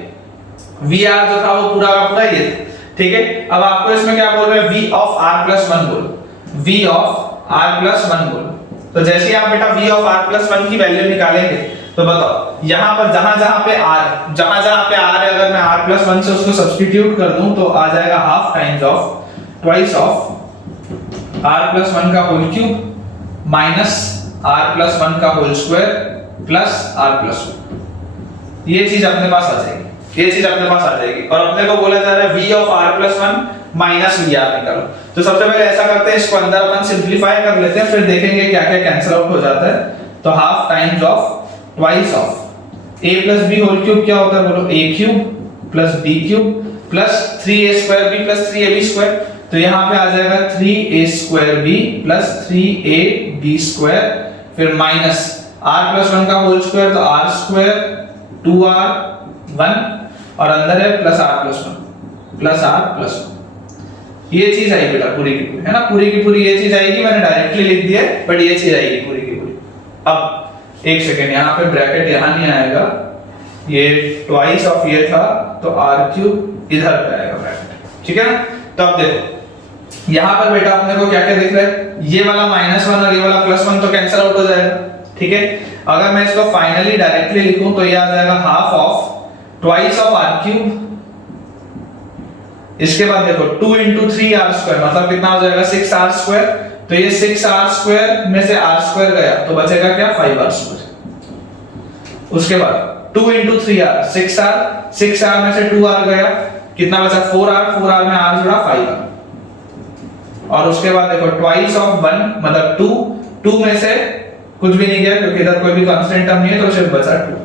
vr जो था वो पूरा का पूरा ये था, ठीक है। अब आपको इसमें क्या बोल रहे हैं, v of r plus 1 बोलो, v of r plus 1 बोलो। तो जैसे ही आप बेटा v of r plus 1 की वैल्यू निकालेंगे तो बताओ यहाँ पर जहां पे r है, अगर मैं r plus 1 से उसको सब्स्टिट्यूट कर दूं तो आ जाएगा half times of twice of r plus 1 का whole cube minus r plus 1 का whole square plus r plus 1। ये चीज अपने पास आ जाएगी, ये चीज अपने पास आ जाएगी। और अपने को बोला जा रहा है v of r plus 1 minus vr निकालो। तो सबसे पहले ऐसा करते हैं, इसको अंदर अपन सिंपलीफाई कर लेते हैं, फिर देखेंगे क्या क्या कैंसिल आउट हो जाता है। तो half times of twice of a plus b whole cube क्या होता है बोलो, a cube plus b cube plus 3a square b plus 3ab square. तो यहाँ पे आ जाएगा 3a square b plus 3ab square, फिर माइनस r plus 1 का होल स्क्वायर, तो r स्क्वायर 2r 1 और अंदर है plus r plus 1 plus r plus 1। ये चीज आई बेटा पूरी की पूरी, है ना, पूरी की पूरी ये चीज आएगी। मैंने डायरेक्टली लिख दिया है बट ये चीज आएगी पूरी की पूरी। अब एक सेकंड, यहाँ पे ब्रैकेट यहाँ नहीं आएगा, ये ट्वाइस ऑफ ये था तो r क्यूब इधर पे आएगा ब्रैकेट, ठीक है ना। तो अब देखो यहाँ पर बेटा अपने को क्या क्या दिख रहा है, ये वाला -1 और ये वाला +1 तो कैंसिल आउट हो जाएगा, ठीक है। अगर मैं इसको फाइनली डायरेक्टली लिखूं तो ये आ जाएगा half of twice of r cube. इसके बाद देखो 2 into 3r स्क्वायर मतलब कितना हो जाएगा 6r स्क्वायर। तो ये 6r स्क्वायर में से r स्क्वायर गया तो बचेगा क्या 5r स्क्वायर। उसके बाद 2 into 3r 6r, 6r में से 2r गया, कितना बचा 4r, 4r में r जुड़ा 5r। और उसके बाद देखो ट्वाइस ऑफ 1 मतलब 2 2 में से कुछ भी नहीं गया क्योंकि इधर कोई भी कांस्टेंट टर्म नहीं है, तो सिर्फ बचा 2।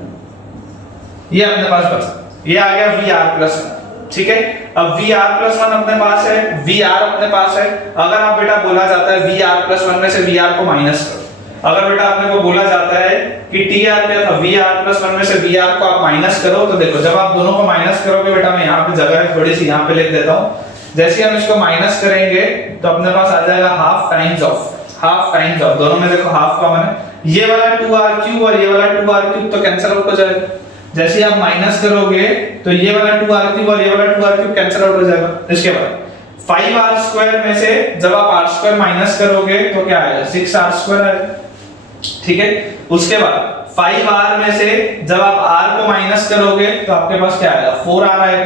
ये अपने पास बचा, ये आ गया Vr+1। ठीक है, अब Vr+1 अपने पास है, Vr अपने पास है। अगर आप बेटा बोला जाता है Vr+1 में से Vr को माइनस करो, अगर बेटा आपने को बोला जाता है कि Tr क्या था, Vr+1 में से Vr को आप माइनस करो, तो देखो जब आप दोनों को माइनस करोगे बेटा, मैं यहाँ पे जगह है थोड़ी सी, यहाँ पे लिख देता हूँ। जैसे हम इसको माइनस करेंगे तो अपने पास आ जाएगा हाफ टाइम्स ऑफ, दोनों में देखो हाफ कॉमन है, ये वाला 2r³ और ये वाला 2r³ तो कैंसिल आउट हो जाएगा। जैसे आप माइनस करोगे तो ये वाला 2r³ और ये वाला 2r³ कैंसिल आउट हो जाएगा। इसके बाद 5r² में से जब आप r² माइनस करोगे तो क्या आएगा, 6r² आएगा। ठीक है, उसके बाद 5r में से जब आप r को माइनस करोगे तो आपके पास क्या आएगा, 4r आएगा।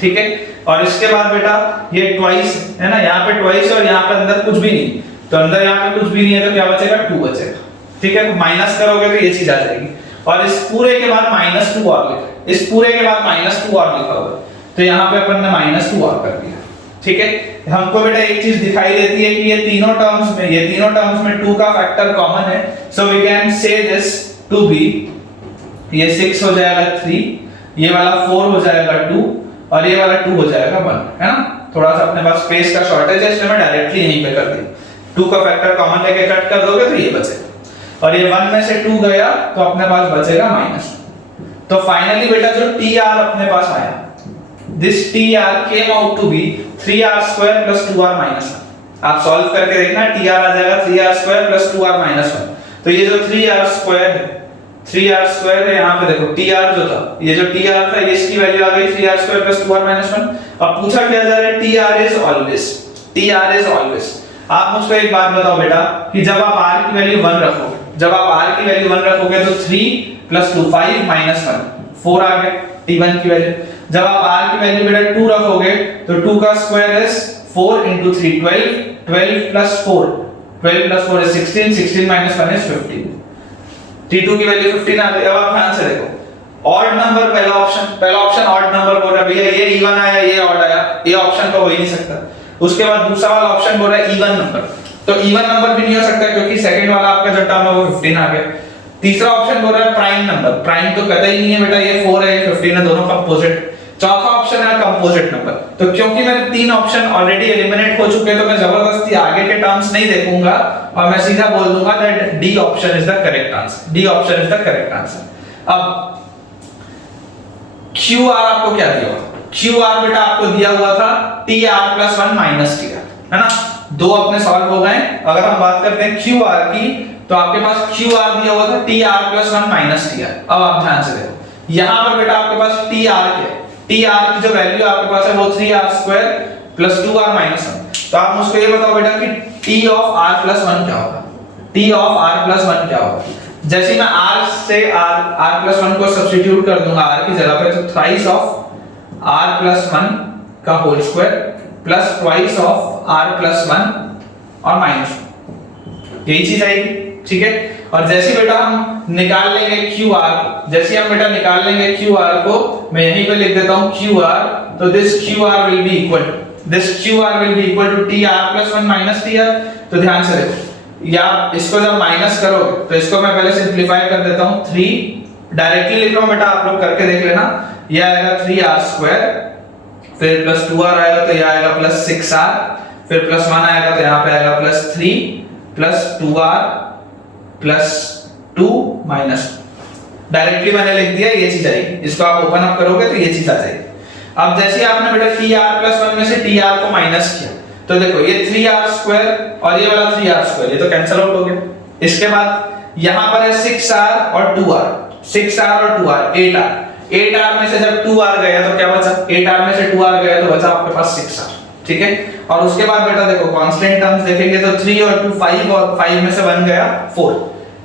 ठीक है, और इसके बाद बेटा ये ट्वाइस है ना, यहाँ पे ट्वाइस और यहाँ पे अंदर कुछ भी नहीं, तो अंदर यहाँ पे कुछ भी नहीं है तो क्या बचेगा, 2 बचेगा। ठीक है, माइनस करोगे तो ये चीज आ जाएगी, और इस पूरे के बाद -2 और लिखा, इस पूरे के बाद -2 और लिखा होगा, तो यहाँ पे अपन ने -2 और कर दिया। ठीक है, हमको बेटा एक चीज दिखाई देती है कि ये तीनों टर्म्स में 2 का फैक्टर कॉमन है, so we can say this to be, ये 6 हो जाएगा 3, ये वाला 4 हो जाएगा 2 और ये वाला 2 हो जाएगा 1, है ना। थोड़ा सा अपने पास स्पेस का शॉर्टेज है, इसलिए मैं डायरेक्टली यहीं पे कर दी। 2 का फैक्टर कॉमन लेके कट कर दोगे तो ये बचेगा, और ये 1 में से 2 गया तो अपने पास बचेगा -2। तो फाइनली बेटा जो Tr अपने पास आया, this Tr came out to be 3r² plus 2r minus 1। आप सॉल्व करके देखना, Tr आ जाएगा 3r² plus 2r minus 1। तो ये जो 3r² है, यहाँ पे देखो Tr जो था, ये जो Tr था ये इसकी वैल्यू आ गई 3r² plus 2r minus 1। अब पूछा क्या जा रहा है, Tr is always। आप मुझको एक बात बताओ बेटा कि जब आप r की वैल्यू 1 रखोगे, तो 3 plus 2 5 minus 1 4 आ गया T1 की वैल्यू। जब आप r की वैल्यू बेटा 2 रखोगे तो 2 का square is 4 into 3 12 plus 4 is 16 minus 1 is 15। T2 की वैल्यू 15 आ गई। अब आप ध्यान से देखो, ऑड नंबर पहला ऑप्शन ऑड नंबर बोल रहा है, भैया ये इवन आया ये ऑड आया, ये ऑप्शन तो हो ही नहीं सकता। उसके बाद दूसरा वाला ऑप्शन बोल रहा है इवन नंबर, तो इवन नंबर भी नहीं हो सकता क्योंकि सेकंड वाला आपका जो टर्म है वो 15 आ गया। तीसरा ऑप्शन बोल रहा है प्राइम नंबर, प्राइम तो कतई नहीं है बेटा, ये 4 है ये 15 है, दोनों कंपोजिट। चौथा ऑप्शन है कंपोजिट नंबर। तो क्योंकि मेरे 3 ऑप्शन ऑलरेडी एलिमिनेट हो चुके हैं तो मैं जबरदस्ती आगे के टर्म्स नहीं देखूंगा और मैं सीधा बोल दूंगा that D option is the correct answer. अब क्यू आर आपको क्या दिया हुआ, क्यू आर बेटा आपको दिया हुआ था Tr+1 माइनस Tr, है ना। दो अपने सॉल्व हो गए। अगर हम बात करते हैं क्यू आर की, तो आपके पास क्यू आर दिया हुआ था Tr+1 माइनस Tr। अब आप ध्यान से देखो, यहां पर बेटा आपके पास Tr के Tr की जो वैल्यू आपके पास है वो 3r² plus 2r minus 1। तो आप मुझको ये बताओ बेटा कि T of r+1 क्या होगा, T of r+1 क्या होगा। जैसे मैं r से r+1 को सब्स्टिट्यूट कर दूंगा r की जगह पे, तो थ्राइस ऑफ r+1 का whole square plus twice of r+1 और माइनस, यही चीज आएगी। ठीक है, और जैसे बेटा हम निकाल लेंगे QR, जैसे हम बेटा निकाल लेंगे QR को, मैं यहीं पे लिख देता हूं QR, तो this QR will be equal to Tr+1 minus Tr। तो ध्यान से देखो, या इसको जब माइनस करोगे तो इसको मैं पहले सिंपलीफाई कर देता हूं, 3 डायरेक्टली लिख रहा हूं बेटा, आप लोग करके देख लेना। ये आएगा 3r², फिर प्लस 2r आएगा तो ये आएगा प्लस 6r, फिर प्लस 1 आएगा तो यहाँ पे आएगा plus 3 plus 2r plus 2 minus, directly मैंने लिख दिया, ये चीज आएगी। इसको आप ओपन अप करोगे तो ये चीज आ जाएगी। अब जैसे आपने बेटा Tr+1 में से Tr को माइनस किया, तो देखो ये 3r² और ये वाला 3r², ये तो कैंसिल आउट हो गया। इसके बाद यहाँ पर है 6r और 2r, 6r और 2r 8r, 8r में से जब 2r गया तो क्या बचा, 8r में से 2r गया तो बचा आपके पास 6r। ठीक है, और उसके बाद बेटा देखो कांस्टेंट टर्म्स देखेंगे तो 3 और 2 5 और 5 में से 1 गया 4,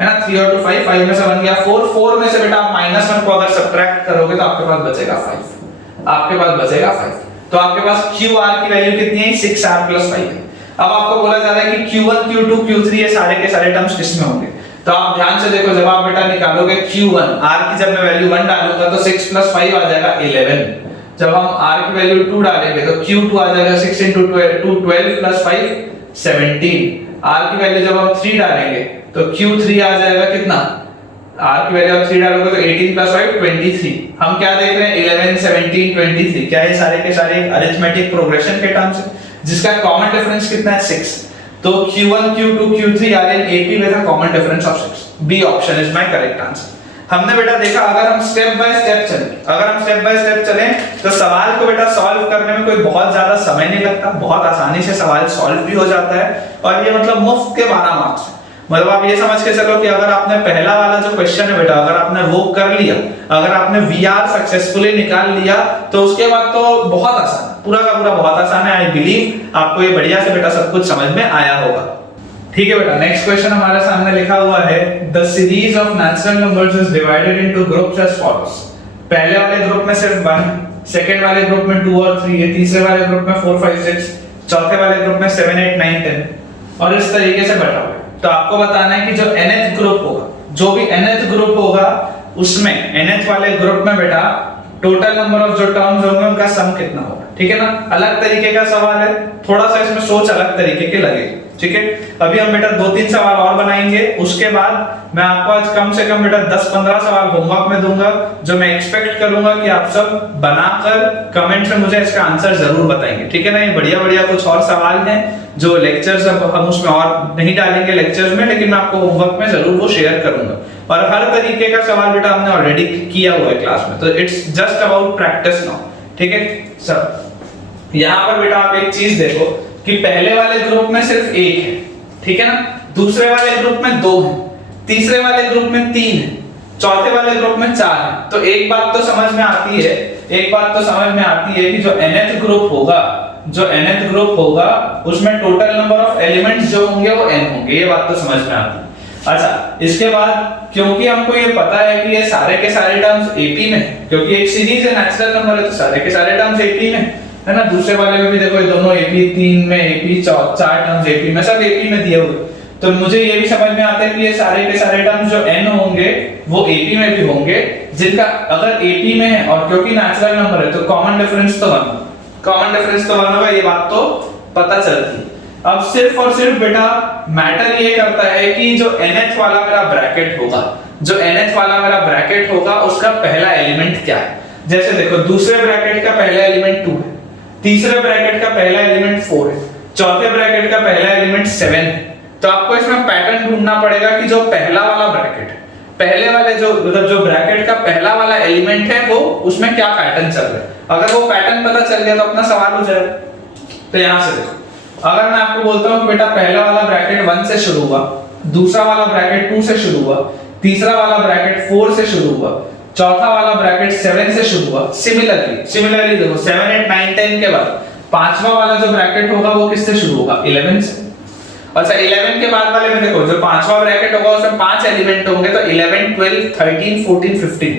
है ना। 3 और 2 5, 5 में से 1 गया 4, 4 में से बेटा आप -1 को अगर सब्ट्रैक्ट करोगे तो आपके पास बचेगा 5, आपके पास बचेगा 5। तो आपके पास QR की वैल्यू कितनी है, 6r+5 है। अब आपको बोला जा रहा है कि Q1 Q2 Q3 ये सारे के सारे टर्म्स किस में होंगे, तो आप ध्यान से देखो, जब आप बेटा निकालोगे Q1, R की जब मैं वैल्यू 1 डालूंगा तो 6 + 5 आ जाएगा 11। जब हम r की वैल्यू 2 डालेंगे तो Q2 आ जाएगा 6 × 2 12 + 5 17। r की वैल्यू जब हम 3 डालेंगे तो Q3 आ जाएगा कितना, r की वैल्यू आप 3 डालोगे तो 18 + 5 23। हम क्या देख रहे हैं 11 17 23, क्या ये सारे के सारे अरिथमेटिक प्रोग्रेशन के टर्म्स है जिसका कॉमन डिफरेंस कितना है 6। तो Q1 Q2 Q3 are in AP with a common difference of 6। B option is my correct answer. हमने बेटा देखा अगर हम स्टेप बाय स्टेप चलें तो सवाल को बेटा सॉल्व करने में कोई बहुत ज्यादा समय नहीं लगता, बहुत आसानी से सवाल सॉल्व भी हो जाता है और ये मतलब मुफ्त के 12 मार्क्स। मतलब आप ये समझ के चलो कि अगर आपने पहला वाला जो क्वेश्चन है बेटा अगर आपने वो कर लिया, अगर आपने VR सक्सेसफुली निकाल लिया तो उसके बाद तो बहुत आसान, पूरा का पूरा बहुत आसान है। आई बिलीव आपको ये बढ़िया से बेटा सब कुछ समझ में आया होगा। ठीक है बेटा, नेक्स्ट क्वेश्चन हमारे सामने लिखा हुआ है the series of natural numbers is divided into groups as follows. पहले वाले ग्रुप में सिर्फ 1, सेकंड वाले ग्रुप में 2 और 3 है, तीसरे वाले ग्रुप में 4 5 6, चौथे वाले ग्रुप में 7 8 9 10 और इस तरीके से बटा हुआ है। तो आपको बताना है कि जो nth ग्रुप होगा, जो भी nth ग्रुप होगा उसमें nth वाले ग्रुप में बेटा टोटल नंबर ऑफ जो टर्म्स होंगे उनका सम कितना होगा। ठीक है ना, अलग तरीके का सवाल है, थोड़ा सा इसमें सोच अलग तरीके के लगेगी। ठीक है, अभी हम बेटा 2-3 सवाल और बनाएंगे, उसके बाद मैं आपको आज कम से कम बेटा 10-15 सवाल होमवर्क में दूंगा जो मैं एक्सपेक्ट करूंगा कि आप सब बनाकर कमेंट में मुझे इसका आंसर जरूर बताएंगे। ठीक है ना, ये बढ़िया बढ़िया कुछ और सवाल हैं जो लेक्चर्स अब हम उसमें और नहीं डालेंगे लेक्चर्स में, लेकिन मैं आपको होमवर्क में जरूर वो शेयर करूंगा। और हर तरीके का सवाल बेटा हमने ऑलरेडी किया हुआ है क्लास में, तो it's just about practice now. ठीक है सर, यहाँ पर बेटा आप एक चीज देखो कि पहले वाले ग्रुप में सिर्फ 1 है, ठीक है ना, दूसरे वाले ग्रुप में 2 है, तीसरे वाले ग्रुप में 3 है, चौथे वाले ग्रुप में 4 है। तो एक बात तो समझ में आती है कि जो nth ग्रुप होगा उसमें टोटल नंबर ऑफ एलिमेंट्स जो होंगे वो n होंगे, ये बात तो समझ में आती है। अच्छा, इसके बाद क्योंकि हमको ये पता है कि ये सारे के सारे टर्म्स AP में है, क्योंकि एक सीरीज है नेचुरल नंबर है तो सारे के सारे टर्म्स AP में है ना। दूसरे वाले में भी देखो ये दोनों AP, 3 में AP, 4 टर्म्स AP में, सब AP में दिए हुए। तो मुझे ये भी समझ में आता है कि ये सारे के सारे टर्म्स जो n होंगे वो AP में भी होंगे, जिनका अगर AP में है और क्योंकि नेचुरल नंबर है तो कॉमन डिफरेंस तो 1 होगा, ये बात तो पता चलती है। अब सिर्फ और सिर्फ बेटा मैटर ये करता है कि जो nth वाला मेरा ब्रैकेट होगा उसका पहला एलिमेंट क्या है। जैसे देखो दूसरे ब्रैकेट का पहला एलिमेंट 2 है, तीसरे ब्रैकेट का पहला एलिमेंट 4 है, चौथे ब्रैकेट का पहला एलिमेंट 7 है। तो आपको इसमें पैटर्न ढूंढना पड़ेगा कि जो पहला वाला ब्रैकेट है, पहले वाले जो मतलब जो ब्रैकेट का पहला वाला एलिमेंट है वो उसमें क्या पैटर्न चल रहा है। अगर वो पैटर्न पता चल गया तो अपना सवाल हो जाएगा। तो यहां से देखो, अगर मैं आपको बोलता हूं कि बेटा पहला वाला ब्रैकेट 1 से शुरू हुआ, दूसरा वाला ब्रैकेट 2 से शुरू हुआ, तीसरा वाला ब्रैकेट 4 से शुरू हुआ, चौथा वाला ब्रैकेट 7 से शुरू हुआ। सिमिलरली देखो 7 8 9 10 के बाद पांचवा वाला जो ब्रैकेट होगा वो किससे शुरू होगा, 11 से। अच्छा 11 के बाद वाले में देखो जो पांचवा ब्रैकेट होगा उसमें 5 एलिमेंट होंगे, तो 11 12 13 14 15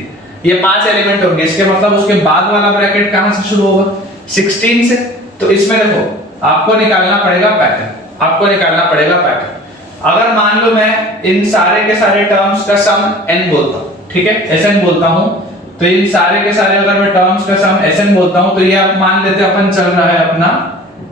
ये 5 एलिमेंट होंगे। इसके मतलब उसके बाद वाला ब्रैकेट कहां से शुरू होगा, 16 से। तो इसमें देखो आपको निकालना पड़ेगा पैटर्न। अगर मान लो मैं इन सारे के सारे टर्म्स का सम n बोलता हूं, ठीक है, Sn बोलता हूं, तो इन सारे के सारे अगर मैं टर्म्स का सम Sn बोलता हूं तो ये आप मान लेते हैं अपन चल रहा है अपना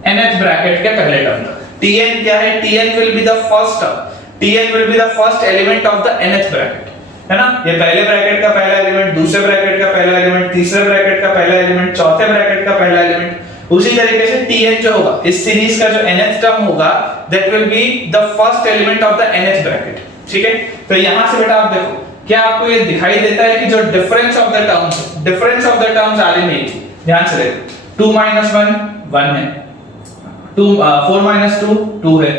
nth ब्रैकेट के पहले टर्म का। Tn क्या है, Tn will be the first term, Tn will be the first element of the nth bracket, है ना। ये पहले ब्रैकेट का पहला एलिमेंट, दूसरे ब्रैकेट का पहला एलिमेंट, तीसरे ब्रैकेट का पहला एलिमेंट, चौथे ब्रैकेट का पहला एलिमेंट। उसी तरीके से Tn जो होगा इस सीरीज का जो nth टर्म होगा that will be the first element of the nth bracket, ठीक है। तो यहां से बेटा आप देखो क्या आपको ये दिखाई देता है कि जो difference of the terms are in AP, ध्यान से देखो 2 - 1 1 है, 4 - 2 2 है,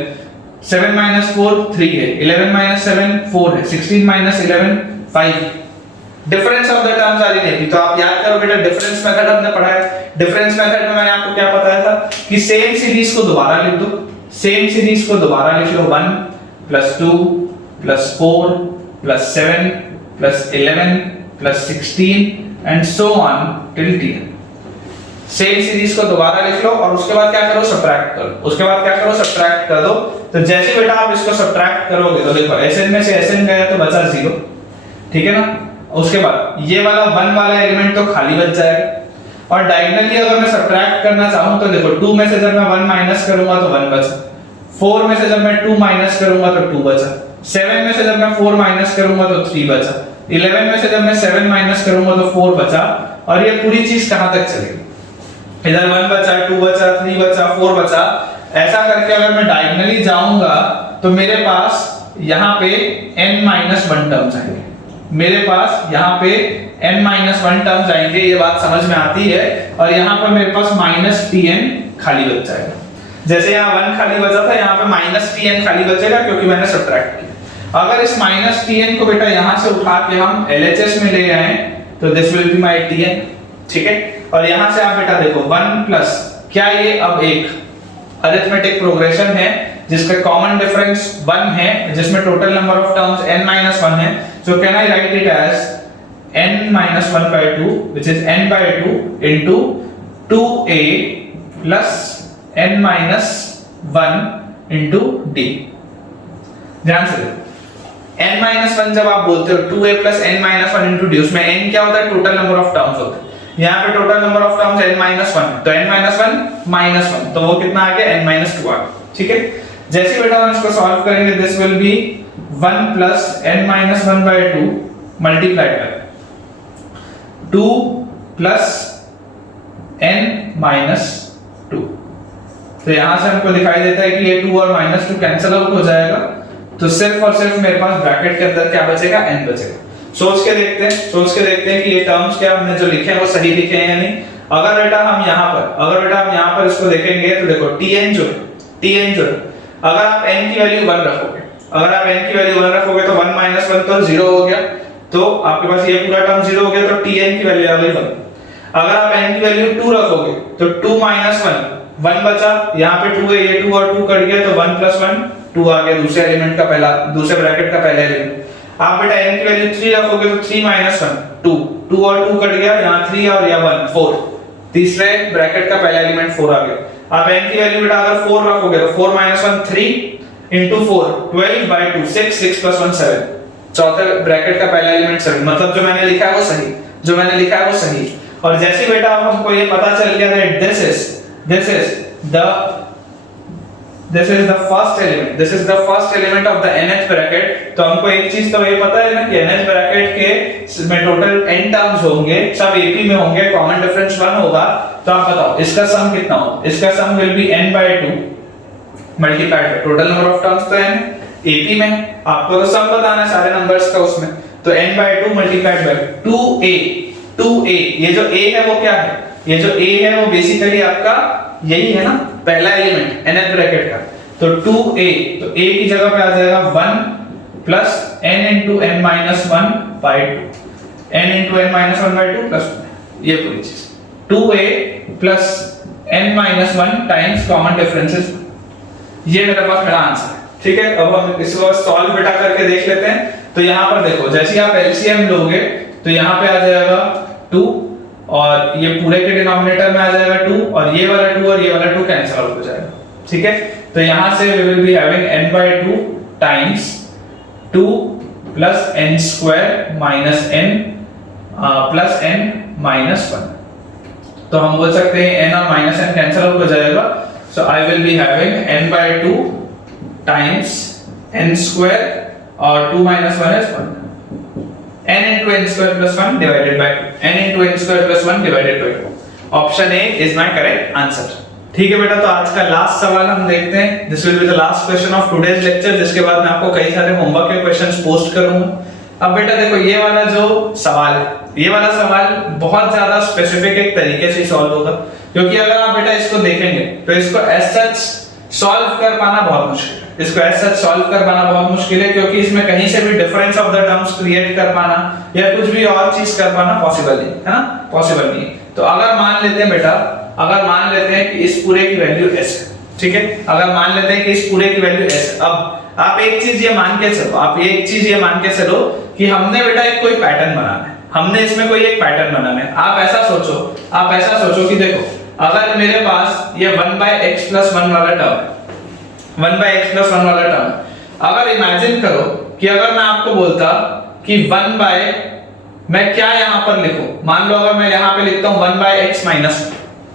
7 - 4 3 है, 11 - 7 4 है, 16 - 11 5। Difference of the terms are in AP। तो आप याद करो बेटा डिफरेंस मेथड हमने पढ़ा है। डिफरेंस मेथड में मैंने आपको क्या बताया था कि सेम सीरीज को दोबारा लिख लो, 1 + 2 + 4 + 7 + 11 + 16 and so on till Tn। Same series को दोबारा लिख लो और उसके बाद क्या करो, सब्ट्रैक्ट कर दो। तो जैसे बेटा आप इसको सब्ट्रैक्ट करोगे तो देखो Sn में से Sn गया तो बचा 0, ठीक है ना। उसके बाद ये वाला 1 वाला एलिमेंट तो खाली बच जाएगा, और डायगोनली अगर मैं सब्ट्रैक्ट करना चाहूं तो देखो 2 में से जब मैं 1 माइनस करूंगा तो 1 बचा, 4 में से जब मैं 2 माइनस करूंगा तो 2 बचा, 7 में से जब मैं 4 माइनस करूंगा तो 3 बचा, 11 में से जब मैं 7 माइनस करूंगा तो 4 बचा। और ये पूरी चीज कहां तक चलेगी, इधर 1 बचा, 2 बचा, 3 बचा, 4 बचा, ऐसा करके अगर मैं डायगोनली जाऊंगा तो मेरे पास यहाँ पे n-1 टर्म्स आएंगे, मेरे पास यहाँ पे n-1 टर्म्स आएंगे, ये बात समझ में आती है। और यहाँ पर मेरे पास -tn खाली बच जाएगा, जैसे यहाँ 1 खाली बचा था यहाँ पे -tn खाली बचेगा क्योंकि मैंने सब्ट्रैक्ट किया। अगर इस -tn को बेटा यहाँ से उठा के हम LHS में ले आए तो this will be my tn, ठीक है। और यहाँ से आप बेटा देखो 1 प्लस, क्या ये अब एक अरिथमेटिक प्रोग्रेशन है जिसका कॉमन डिफरेंस 1 है, जिसमें total number of terms n-1 है, so can I write it as n-1/2 which is n/2 into 2a plus n-1 into d। ध्यान से n-1 जब आप बोलते हो 2a plus n-1 into d, उसमें n क्या होता है, टोटल नंबर ऑफ टर्म्स होता है। यहाँ पे total number of terms n-1, तो n-1 -1 तो वो कितना आ गया, n-2 आ गया, ठीक है। जैसे बेटा हम इसको सॉल्व करेंगे this will B 1 plus n-1/2 multiplied by 2 plus n-2। तो यहां से हमको दिखाई देता है कि ये 2 और -2 कैंसिल आउट हो जाएगा, तो सिर्फ और सिर्फ मेरे पास ब्रैकेट के अंदर क्या बचेगा, n बचेगा। सोच के देखते हैं कि ये टर्म्स क्या हमने जो लिखे हैं वो सही लिखे हैं या नहीं। अगर बेटा हम यहाँ पर इसको देखेंगे तो देखो tn जो अगर आप n की वैल्यू 1 रखोगे, तो 1 -1 तो 0 हो गया, तो आपके पास ये पूरा टर्म 0 हो गया, तो tn की वैल्यू आ गई 1। अगर आप n की वैल्यू 2 रखोगे तो 2 - 1 बचा, यहाँ पे 2 है, ये 2 और 2 कट गया तो 1 + 1 2 आ गया, दूसरे ब्रैकेट का पहला एलिमेंट। आप बेटा n की वैल्यू 3 रखोगे तो 3 - 1 2 और 2 कट गया, यहाँ 3 और यहाँ 1 4, तीसरे ब्रैकेट का पहला एलिमेंट 4 आ गया। आप n की वैल्यू बेटा अगर 4 रखोगे तो 4 - 1 3 into 4 12/2 6 6 + 1 7, चौथे ब्रैकेट का पहला एलिमेंट 7, मतलब जो मैंने लिखा है वो सही। और जैसे बेटा अब हमको ये पता चल गया that this is the first element of the nth bracket, तो हमको एक चीज तो ये पता है ना कि nth bracket के में टोटल n टर्म्स होंगे, सब AP में होंगे, कॉमन डिफरेंस 1 होगा। तो आप बताओ इसका सम कितना होगा, इसका sum will be n/2 multiplied by total number of terms तो n AP में, आपको तो सम बताना है सारे नंबर्स का उसमें, तो n/2 मल्टीप्लाइड बाय 2a। ये जो a है वो क्या है, ये जो a है वो बेसिकली आपका यही है ना, पहला एलिमेंट nth ब्रैकेट का, तो 2a, तो a की जगह पे आ जाएगा 1 plus n into n-1/2, n into n-1/2 plus ये पूरी चीज 2a plus n-1 times common differences, ये मेरे पास मेरा आंसर है, ठीक है। अब हम इसको सॉल्व बेटा करके देख लेते हैं। तो यहाँ पर देखो जैसे ही आप एलसीएम लोगे तो यहाँ पे आ जाएगा 2 और ये पूरे के डिनोमिनेटर में आ जाएगा 2 और ये वाला 2 और ये वाला 2 कैंसिल आउट हो जाएगा, ठीक है। तो यहाँ से we will be having n/2 times 2 plus n square minus n plus n minus 1। तो हम बोल सकते हैं n और minus n कैंसिल आउट हो जाएगा, so I will be having n/2 times n square और 2 minus 1 is 1, n into n square plus 1 divided by 2, n into n square plus 1 divided by 2। Option A is my correct answer, ठीक है बेटा। तो आज का लास्ट सवाल हम देखते हैं, this will be the last question of today's lecture, जिसके बाद मैं आपको कई सारे होमवर्क के क्वेश्चंस पोस्ट करूंगा। अब बेटा देखो ये वाला जो सवाल है, ये वाला सवाल बहुत ज्यादा स्पेसिफिक एक तरीके से सॉल्व होगा, क्योंकि अगर आप बेटा इसको देखेंगे तो इसको एज सच सॉल्व कर पाना बहुत मुश्किल है, इसको एज सच सॉल्व कर पाना बहुत मुश्किल है, क्योंकि इसमें कहीं से भी difference of the terms create कर पाना या कुछ भी और चीज कर पाना पॉसिबल नहीं है ना, पॉसिबल नहीं। तो अगर मान लेते हैं बेटा, अगर मान लेते हैं कि इस पूरे की वैल्यू s है, ठीक है, अगर मान लेते हैं कि इस पूरे की वैल्यू s है, अब आप एक चीज ये मान के चलो, आप एक चीज ये मान के चलो कि हमने बेटा एक कोई पैटर्न बनाना है, हमने इसमें कोई एक पैटर्न बनाना है। आप ऐसा सोचो कि देखो अगर मेरे पास ये 1/x + 1 वाला टर्म है, 1/x + 1 वाला टर्म, अगर इमेजिन करो कि अगर मैं आपको बोलता कि 1 मैं क्या यहां पर लिखूं, मान लो अगर मैं यहां पे लिखता हूं 1/x - 1,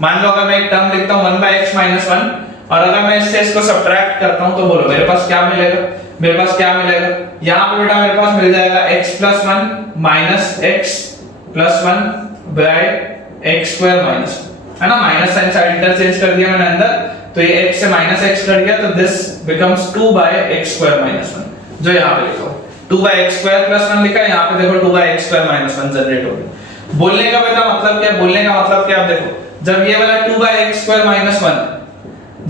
मान लो अगर मैं एक टर्म लिखता हूं 1/x - 1 और अगर मैं इससे इसको सब्ट्रैक्ट करता हूं तो बोलो मेरे पास क्या मिलेगा, मेरे पास क्या मिलेगा, यहां पे बेटा मेरे पास मिल जाएगा x + 1 minus x + 1 by x square minus, है ना, माइनस साइन साइड इंटरचेंज कर दिया मैंने अंदर, तो ये x से माइनस x कट गया, तो this becomes 2 by x square minus 1, जो यहां पे लिखा हुआ 2 बाय x स्क्वायर + 1 लिखा है, यहां पे देखो 2 by x square minus 1 generate हो गया। बोलने का बेटा मतलब क्या है, बोलने का मतलब क्या, आप देखो जब ये वाला 2 बाय x स्क्वायर माइनस 1,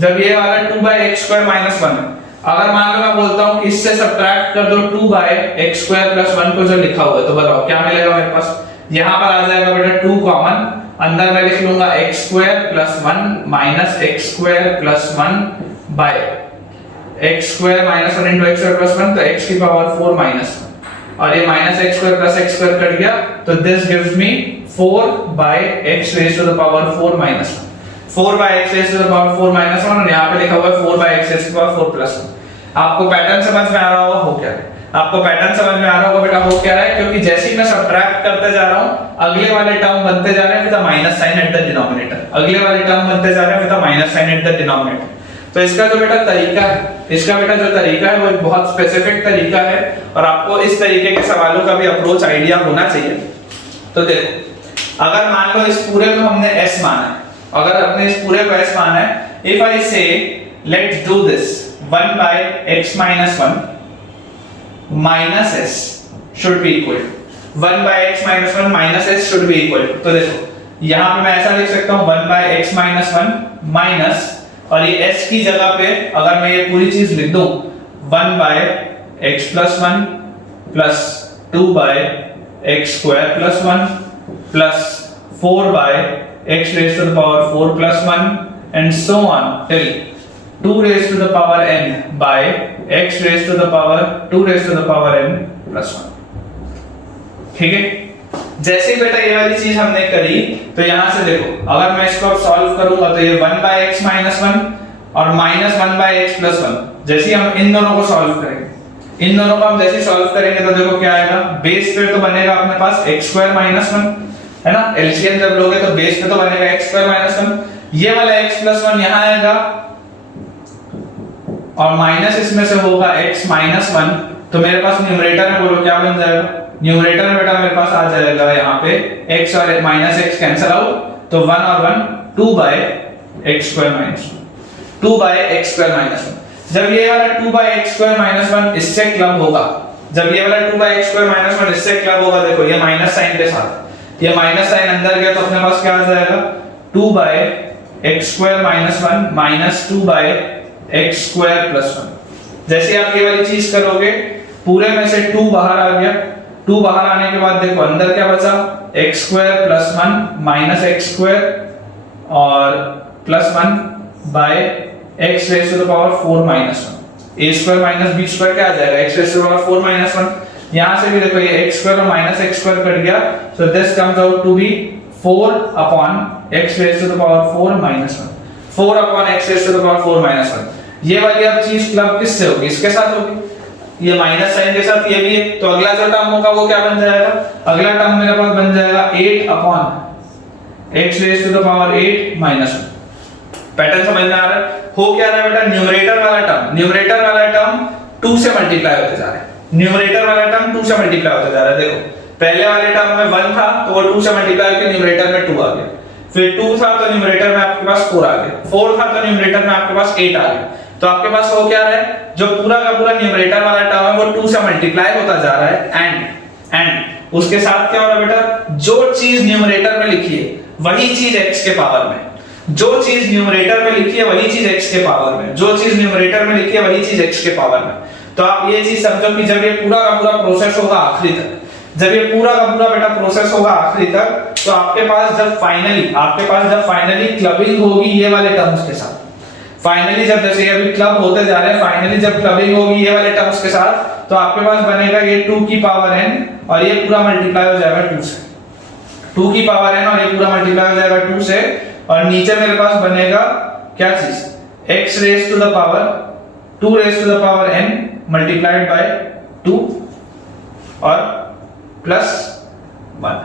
जब ये वाला 2 बाय x स्क्वायर माइनस 1, अगर मान लो मैं बोलता हूं कि इससे सब्ट्रैक्ट कर दो 2 बाय x स्क्वायर + 1 को जो लिखा हुआ है, तो बताओ क्या मिलेगा मेरे पास, यहां पर आ जाएगा बेटा 2 कॉमन, अंदर मैं लिख लूंगा x square + 1 minus x square + 1 by x square minus 1 into x square + 1, तो x की पावर 4 माइनस 1, और ये minus x square + x square cut गया, तो this gives me 4 by x raise to the power 4 minus 1, 4 by x raise to the power 4 minus 1, और यहाँ पे लिखा हुआ है 4 by x raise to the power 4 + 1। आपको पैटर्न समझ में आ रहा होगा हो क्या है, आपको पैटर्न समझ में आ रहा होगा बेटा हो क्या रहा है, क्योंकि जैसे ही मैं सब्ट्रैक्ट करते जा रहा हूं अगले वाले टर्म बनते जा रहे हैं with a minus sign at the denominator, अगले वाले टर्म बनते जा रहे हैं with a minus sign at the denominator. तो इसका जो बेटा तरीका है, इसका बेटा जो तरीका है वो एक बहुत स्पेसिफिक तरीका है, और आपको इस तरीके के सवालों का भी अप्रोच आइडिया होना चाहिए। तो देखो अगर मान लो इस पूरे को हमने s माना है, अगर अपने इस पूरे को s माना है, इफ आई से let's do this 1 by x minus 1 minus s should be equal to 1 by x minus 1 minus s should be equal to, तो देखो यहां पे मैं ऐसा लिख सकता हूं 1 by x minus 1 minus, और ये s की जगह पे अगर मैं ये पूरी चीज लिख दूं 1 by x plus 1 plus 2 by x square plus 1 plus 4 by x raised to the power 4 plus 1 and so on till 2 raised to the power n by x raised to the power 2 raised to the power n plus 1। ठीक है, जैसे बेटा ये वाली चीज हमने करी, तो यहां से देखो अगर मैं इसको अब सॉल्व करूंगा तो ये 1 by x minus 1 और minus 1 by x plus 1, जैसे ही हम इन दोनों को सॉल्व करेंगे, इन दोनों को हम जैसे सॉल्व करेंगे तो देखो क्या आएगा, बेस पे तो बनेगा अपने पास x स्क्वायर माइनस 1, है ना, एलसीएम जब लोगे तो बेस पे तो बनेगा x स्क्वायर माइनस 1, ये वाला x plus 1 यहां आएगा और माइनस इसमें से होगा x minus 1, तो मेरे पास न्यूमरेटर में बोलो क्या बन जाएगा, न्यूमरेटर में बेटा मेरे पास आ जाएगा यहाँ पे x और माइनस x कैंसिल आउट, तो 1 और 1 2 by x square minus 1, 2 by x square minus 1। जब ये वाला 2 by x स्क्वायर माइनस 1 इससे क्लब होगा, जब ये वाला 2 by x स्क्वायर माइनस 1 इससे क्लब होगा, देखो ये माइनस साइन के साथ, ये माइनस साइन अंदर गया तो अपने पास क्या आ जाएगा 2 by x square minus 1 minus 2 by x square plus 1। जैसे आप ये वाली चीज करोगे पूरे में से 2 बाहर आ गया, 2 बाहर आने के बाद देखो अंदर क्या बचा, x square plus 1 minus x square और plus 1 by x raise to the power 4 minus 1, a square minus b square क्या आ जाएगा x raise to the power 4 minus 1। यहां से भी देखो ये x स्क्वायर और माइनस x स्क्वायर कट गया, so this comes out to be 4 upon x raise to the power 4 minus 1, 4 upon x raise to the power 4 minus 1। ये वाली अब चीज क्लब किससे होगी, इसके साथ होगी, ये माइनस साइन के साथ ये भी है, तो अगला जो टर्म होगा वो क्या बन जाएगा, अगला टर्म मेरे पास बन जाएगा 8 upon x raise to the power 8 minus 1। Pattern समझ में आ रहा है, हो क्या रहा है बेटा, न्यूमरेटर वाला टर्म 2 से मल्टीप्लाई होते जा रहा है, न्यूमरेटर वाला टर्म 2 से मल्टीप्लाई होते जा रहा है। देखो पहले वाले टर्म में 1 था तो वो 2 से मल्टीप्लाई करके न्यूमरेटर में 2 आ गया, फिर 2 था तो न्यूमरेटर में आपके पास 4 आ गया, 4 था तो न्यूमरेटर में आपके पास 8 आ गया, तो आपके पास हो क्या रहा है, जो पूरा का पूरा न्यूमरेटर वाला टर्म है वो 2 से मल्टीप्लाई होता जा रहा है, एंड उसके साथ क्या हो रहा है बेटा, जो चीज न्यूमरेटर में लिखी है वही चीज x के पावर में, जो चीज न्यूमरेटर में लिखी है वही चीज x के पावर में, जो चीज न्यूमरेटर में लिखी है वही चीज x के पावर में। तो आप ये चीज समझो कि जब ये पूरा का पूरा प्रोसेस होगा आखिरी तक, जब ये पूरा का पूरा बेटा प्रोसेस होगा आखिरी तक, तो आपके पास जब फाइनली क्लबिंग होगी ये वाले टर्म्स के साथ, फाइनली जब जैसे अभी क्लब होते जा रहे हैं, फाइनली जब क्लबिंग होगी ये वाले टर्म्स के साथ, तो आपके पास बनेगा ये 2 की पावर n और ये पूरा मल्टीप्लाई हो जाएगा 2 से, 2 की पावर n और ये पूरा मल्टीप्लाई हो जाएगा 2 से, और नीचे मेरे पास बनेगा क्या चीज, x raise to the power 2 raise to the power n multiplied by 2 और प्लस 1,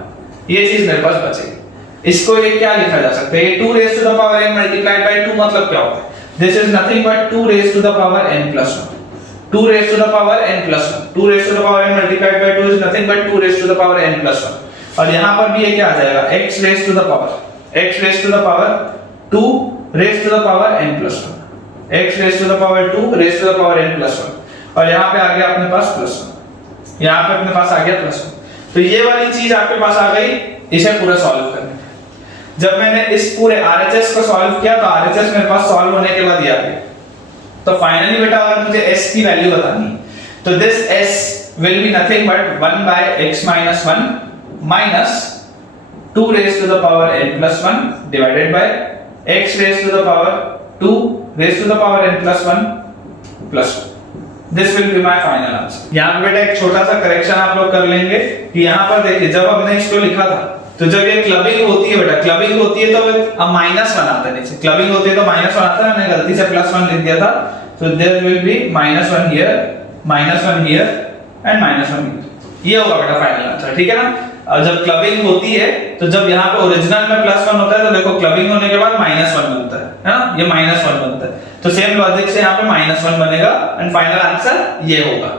ये चीज मेरे पास बचेगी। इसको ये क्या लिखा जा सकता है, ये 2 raise to the power n multiplied by 2 मतलब क्या होता है, This is nothing but 2 raised to the power n plus 1. 2 raised to the power n plus 1. 2 raised to the power n multiplied by 2 is nothing but 2 raised to the power n plus 1. और यहाँ पर भी ये क्या आ जाएगा, x raised to the power 2 raised to the power n plus 1. x raised to the power 2 raised to the power n plus 1. और यहाँ पे आ गया अपने पास प्लस 1. यहाँ पे अपने पास आ गया प्लस 1. तो ये वाली चीज आपके पास आ गई, इसे पूरा सॉल्व करना। जब मैंने इस पूरे RHS को सॉल्व किया तो RHS मेरे पास सॉल्व होने के बाद ये आ गया। तो फाइनली बेटा अगर मुझे s की वैल्यू बतानी तो this s will be nothing but 1 by x minus 1 minus 2 raised to the power n plus 1 divided by x raised to the power 2 raised to the power n plus 1 plus 1. This will be my final answer. यहाँ पे बेटा एक छोटा सा करेक्शन आप लोग कर लेंगे कि यहाँ पर देखिए जब हमने इसको लिखा था तो जब ये क्लबिंग होती है बेटा, क्लबिंग होती है तो अब माइनस 1 आता है नीचे, क्लबिंग होती है तो माइनस 1 आता है, मैंने गलती से प्लस 1 लिख दिया था, so there will be -1 here and -1 here। ये होगा बेटा फाइनल आंसर, ठीक है ना। और जब क्लबिंग होती है तो जब यहाँ पे ओरिजिनल में +1 होता है तो देखो क्लबिंग होने के बाद -1 बनता है ना, ये -1 बनता है, तो सेम लॉजिक से यहाँ पे -1 बनेगा एंड फाइनल आंसर ये होगा।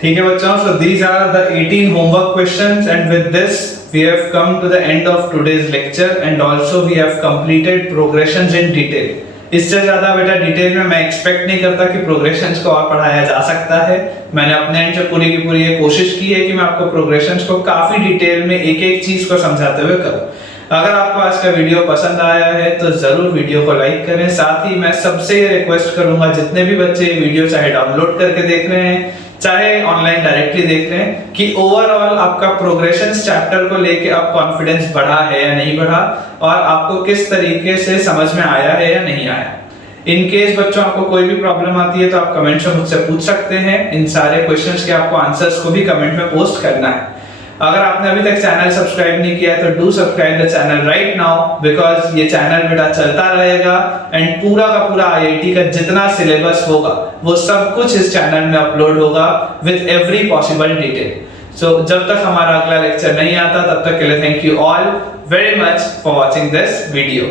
ठीक है बच्चों, so these are the 18 homework questions and with this we have come to the end of today's lecture and also we have completed progressions in detail। इससे ज्यादा बेटा डिटेल में मैं एक्सपेक्ट नहीं करता कि प्रोग्रेशंस को और पढ़ाया जा सकता है। मैंने अपने एंड से पूरी की पूरी ये कोशिश की है कि मैं आपको प्रोग्रेशंस को काफी डिटेल में एक एक चीज को समझाते हुए करूं। अगर आपको आज का वीडियो पसंद आया है तो जरूर वीडियो को लाइक करें। साथ ही मैं सबसे रिक्वेस्ट करूंगा जितने भी बच्चे ये वीडियो चाहे डाउनलोड करके देख रहे हैं चाहे ऑनलाइन डायरेक्टली देख रहे हैं कि ओवरऑल आपका प्रोग्रेशंस चैप्टर को लेके अब कॉन्फिडेंस बढ़ा है या नहीं बढ़ा और आपको किस तरीके से समझ में आया है या नहीं आया। इन केस बच्चों आपको कोई भी प्रॉब्लम आती है तो आप कमेंट में मुझसे पूछ सकते हैं। इन सारे क्वेश्चंस के आपको आंसर्स को भी कमेंट में पोस्ट करना है। अगर आपने अभी तक चैनल सब्सक्राइब नहीं किया है तो do subscribe the channel right now because ये चैनल बेटा चलता रहेगा एंड पूरा का पूरा आईआईटी का जितना सिलेबस होगा वो सब कुछ इस चैनल में अपलोड होगा विद एवरी पॉसिबल डिटेल। सो जब तक हमारा अगला लेक्चर नहीं आता तब तक के लिए thank you all very much for watching this video.